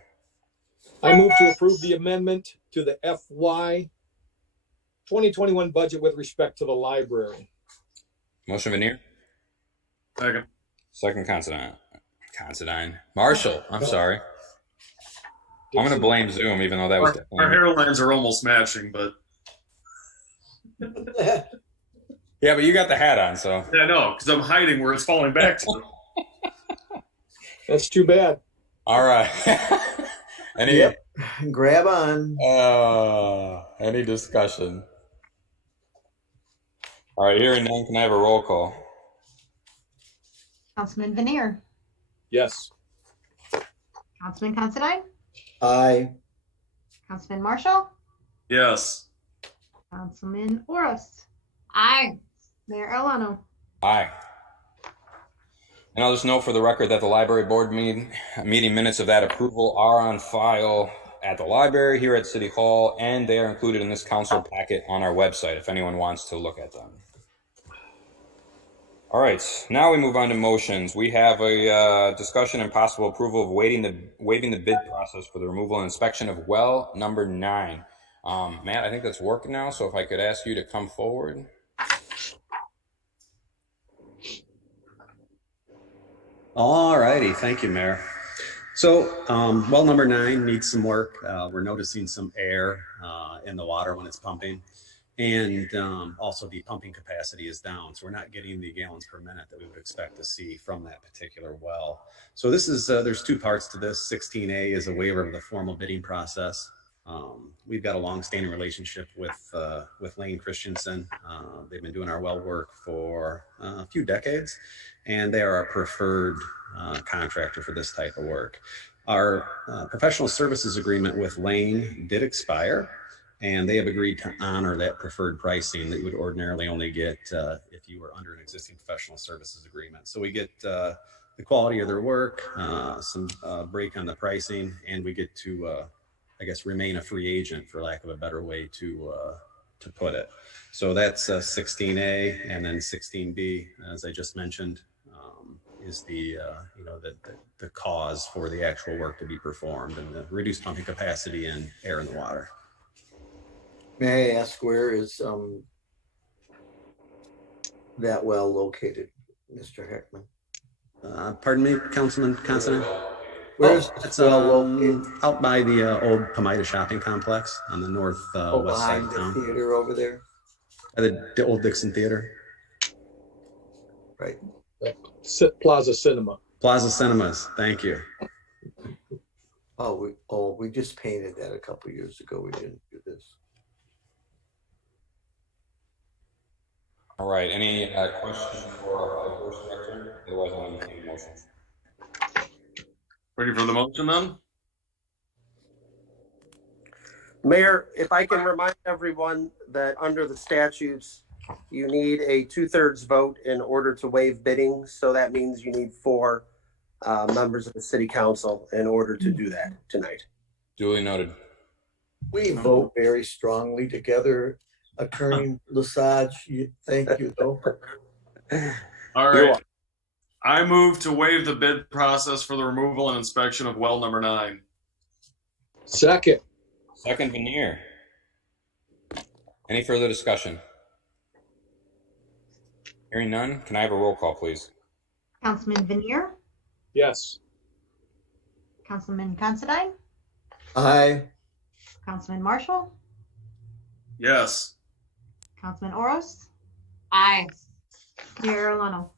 I move to approve the amendment to the FY 2021 budget with respect to the library. Motion, Veneer. Second. Second, Considine. Marshall. I'm sorry. I'm going to blame Zoom, even though that was Our hairlines are almost matching, but yeah, but you got the hat on, so. yeah, no, because I'm hiding where it's falling back to. That's too bad. All right. Any Yep. Grab on. any discussion? All right, hearing none, can I have a roll call? Councilman Veneer, Yes. Councilman Considine, Aye. Councilman Marshall, Yes. Councilman Orris, Aye. Mayor Arellano. Aye. And I'll just note for the record that the library board meeting minutes of that approval are on file at the library here at City Hall, and they are included in this council packet on our website if anyone wants to look at them. All right, now we move on to motions. We have a discussion and possible approval of waiving the bid process for the removal and inspection of well number 9. Matt, I think that's working now, so if I could ask you to come forward. All righty, thank you, Mayor. So well number 9 needs some work. We're noticing some air in the water when it's pumping. And also the pumping capacity is down. So we're not getting the gallons per minute that we would expect to see from that particular well. So this is, there's 2 parts to this. 16A is a waiver of the formal bidding process. We've got a long-standing relationship with Lane Christensen. They've been doing our well work for a few decades, and they are our preferred contractor for this type of work. Our professional services agreement with Lane did expire, and they have agreed to honor that preferred pricing that you would ordinarily only get if you were under an existing professional services agreement. So we get the quality of their work, some break on the pricing, and we get to, I guess, remain a free agent, for lack of a better way to put it. So that's 16A, and then 16B, as I just mentioned, is the the cause for the actual work to be performed, and the reduced pumping capacity and air in the water. May I ask, where is that well located, Mr. Heckman? Pardon me, Councilman Considine? Where's it's well located? Out by the old Pomida shopping complex on the north west side of town. Behind the theater over there? The old Dixon Theater. Right. Plaza Cinema. Plaza Cinemas, thank you. We just painted that a couple of years ago. We didn't do this. All right, any questions for our Public Works Director? Otherwise, I'll entertain motions. Ready for the motion then? Mayor, if I can remind everyone that under the statutes, you need a 2/3 vote in order to waive bidding. So that means you need 4 members of the city council in order to do that tonight. Duly noted. We vote very strongly together. Attorney Lesage, thank you, though. All right. I move to waive the bid process for the removal and inspection of well number 9. Second. Second, Veneer. Any further discussion? Hearing none, can I have a roll call, please? Councilman Veneer, Yes. Councilman Considine, Aye. Councilman Marshall, Yes. Councilman Oros, Aye. Mayor Arellano.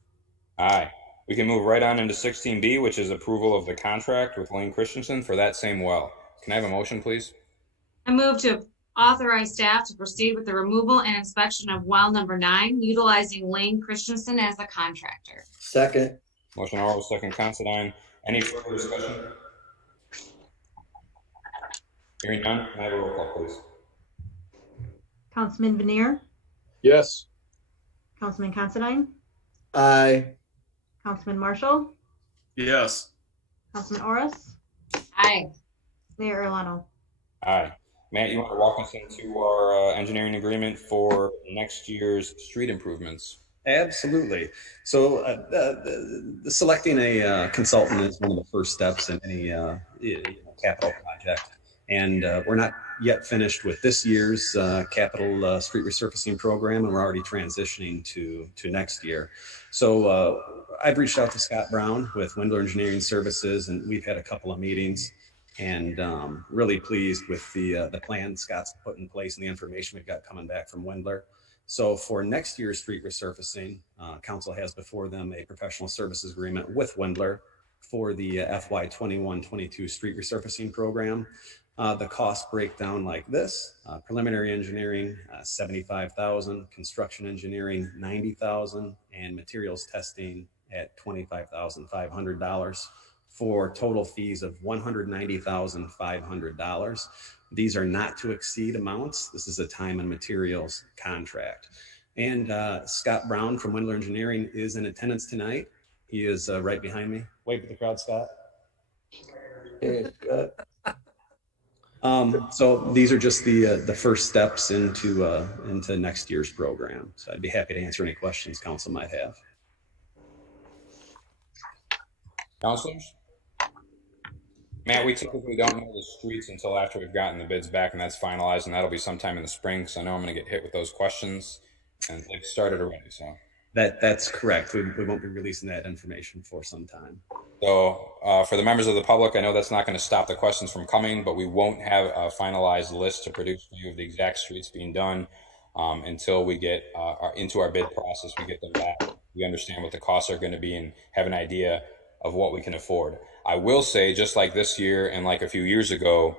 Aye. We can move right on into 16B, which is approval of the contract with Lane Christensen for that same well. Can I have a motion, please? I move to authorize staff to proceed with the removal and inspection of well number 9, utilizing Lane Christensen as the contractor. Second. Motion Oros, second Considine. Any further discussion? Hearing none, can I have a roll call, please? Councilman Veneer, Yes. Councilman Considine, Aye. Councilman Marshall, Yes. Councilman Oros, Aye. Mayor Arellano. Aye. Matt, you want to walk us into our engineering agreement for next year's street improvements? Absolutely. So selecting a consultant is one of the first steps in any capital project. And we're not yet finished with this year's capital street resurfacing program, and we're already transitioning to next year. So I've reached out to Scott Brown with Windler Engineering Services, and we've had a couple of meetings, and really pleased with the plan Scott's put in place and the information we've got coming back from Windler. So for next year's street resurfacing, council has before them a professional services agreement with Windler for the FY 21-22 street resurfacing program. The cost breakdown like this: preliminary engineering, $75,000, construction engineering, $90,000, and materials testing at $25,500 for total fees of $190,500. These are not to exceed amounts. This is a time and materials contract. And Scott Brown from Windler Engineering is in attendance tonight. He is right behind me. Wave to the crowd, Scott. Hey, Scott. So these are just the first steps into next year's program. So I'd be happy to answer any questions council might have. Councilors? Matt, we typically don't know the streets until after we've gotten the bids back and that's finalized, and that'll be sometime in the spring. So I know I'm going to get hit with those questions, and they've started already. So That's correct. We won't be releasing that information for some time. So for the members of the public, I know that's not going to stop the questions from coming, but we won't have a finalized list to produce for you of the exact streets being done until we get into our bid process. We get them back. We understand what the costs are going to be and have an idea of what we can afford. I will say, just like this year and like a few years ago,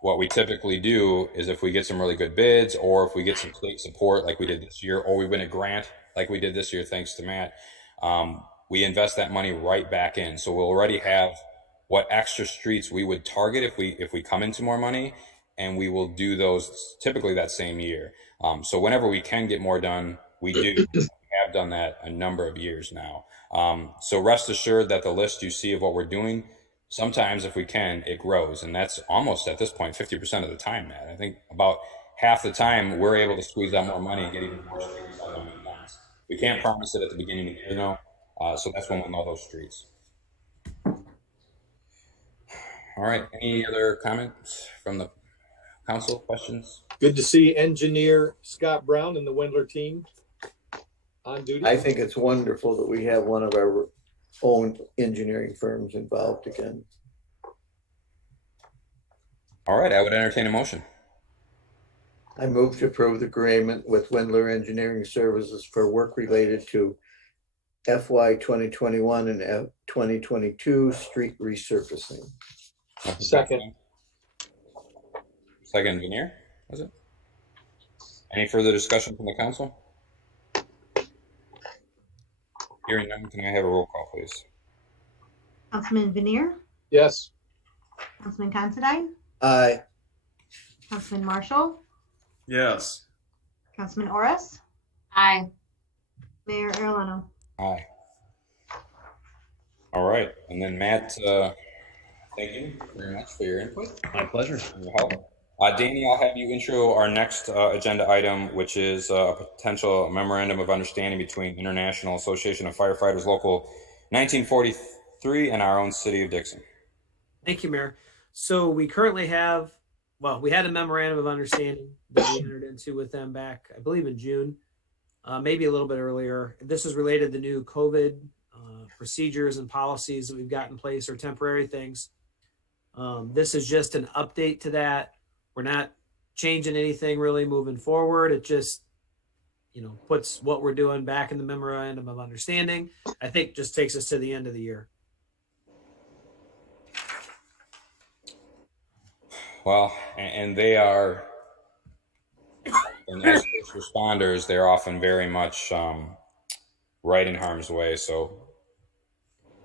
what we typically do is if we get some really good bids, or if we get some state support like we did this year, or we win a grant like we did this year, thanks to Matt, we invest that money right back in. So we'll already have what extra streets we would target if we come into more money, and we will do those typically that same year. So whenever we can get more done, we do. We have done that a number of years now. So rest assured that the list you see of what we're doing, sometimes if we can, it grows. And that's almost at this point 50% of the time, Matt. I think about half the time we're able to squeeze out more money and get even more streets on them at once. We can't promise it at the beginning of the year, though. So that's when we'll know those streets. All right. Any other comments from the council? Questions? Good to see engineer Scott Brown and the Wendler team on duty. I think it's wonderful that we have one of our own engineering firms involved again. All right. I would entertain a motion. I move to approve the agreement with Wendler Engineering Services for work related to FY 2021 and 2022 street resurfacing. Second. Second, Veneer, was it? Any further discussion from the council? Hearing none, can I have a roll call, please? Councilman Veneer, Yes. Councilman Considine, Aye. Councilman Marshall, Yes. Councilman Orris, Aye. Mayor Arellano. Aye. All right, and then Matt, thank you very much for your input. My pleasure. And your help. Danny, I'll have you intro our next agenda item, which is a potential memorandum of understanding between International Association of Firefighters Local 1943 and our own city of Dixon. Thank you, Mayor. So we currently have, well, we had a memorandum of understanding that we entered into with them back, I believe in June, maybe a little bit earlier. This is related to new COVID procedures and policies that we've got in place, or temporary things. This is just an update to that. We're not changing anything really moving forward. It just, puts what we're doing back in the memorandum of understanding. I think just takes us to the end of the year. Well, and they are, and as first responders, they're often very much right in harm's way. So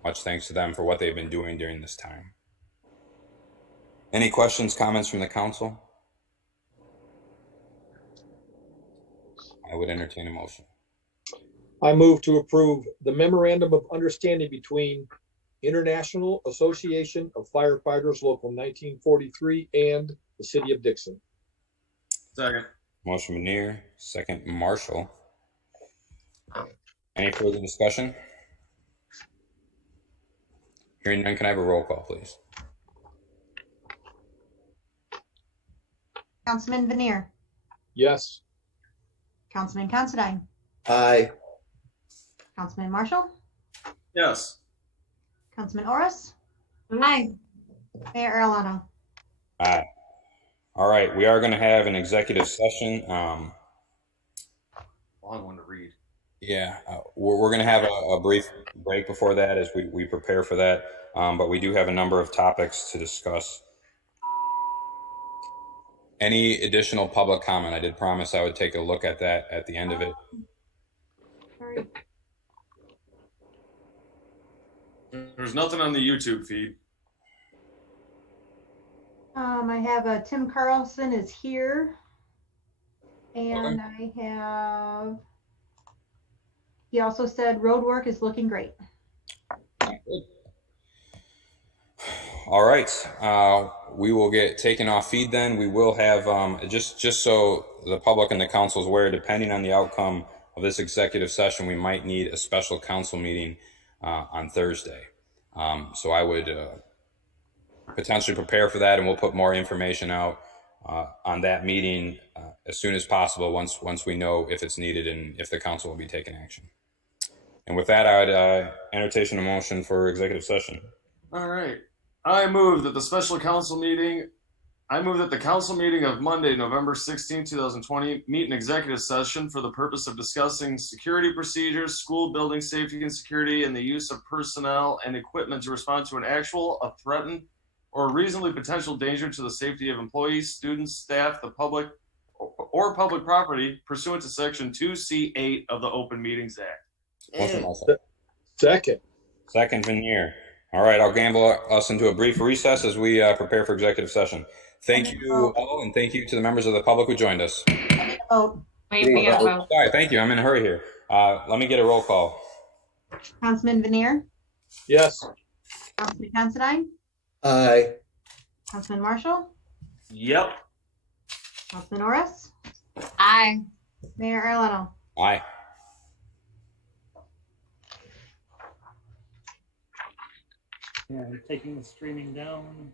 much thanks to them for what they've been doing during this time. Any questions, comments from the council? I would entertain a motion. I move to approve the memorandum of understanding between International Association of Firefighters Local 1943 and the city of Dixon. Second. Motion Veneer, second Marshall. Any further discussion? Hearing none, can I have a roll call, please? Councilman Veneer, Yes. Councilman Considine, Aye. Councilman Marshall, Yes. Councilman Orris, Aye. Mayor Arellano. Aye. All right, we are going to have an executive session. Long one to read. Yeah, we're going to have a brief break before that as we prepare for that. But we do have a number of topics to discuss. Any additional public comment? I did promise I would take a look at that at the end of it. Sorry. There's nothing on the YouTube feed. I have Tim Carlson is here, and I have. He also said road work is looking great. All right. we will get taken off feed then. We will have, just so the public and the council is aware, depending on the outcome of this executive session, we might need a special council meeting on Thursday. So I would potentially prepare for that, and we'll put more information out on that meeting as soon as possible once we know if it's needed and if the council will be taking action. And with that, I would entertain a motion for executive session. All right. I move that the council meeting of Monday, November 16, 2020, meet an executive session for the purpose of discussing security procedures, school building safety and security, and the use of personnel and equipment to respond to an actual, a threatened, or reasonably potential danger to the safety of employees, students, staff, the public, or public property pursuant to Section 2C8 of the Open Meetings Act. Second. Veneer. All right, I'll gamble us into a brief recess as we prepare for executive session. Thank you all, and thank you to the members of the public who joined us. Oh, Wait, we gotta vote. Sorry, thank you. I'm in a hurry here. Let me get a roll call. Councilman Veneer, Yes. Councilman Considine, Aye. Councilman Marshall, Yep. Councilman Norris, Aye. Mayor Arleno. Aye. Yeah, I'm taking the streaming down.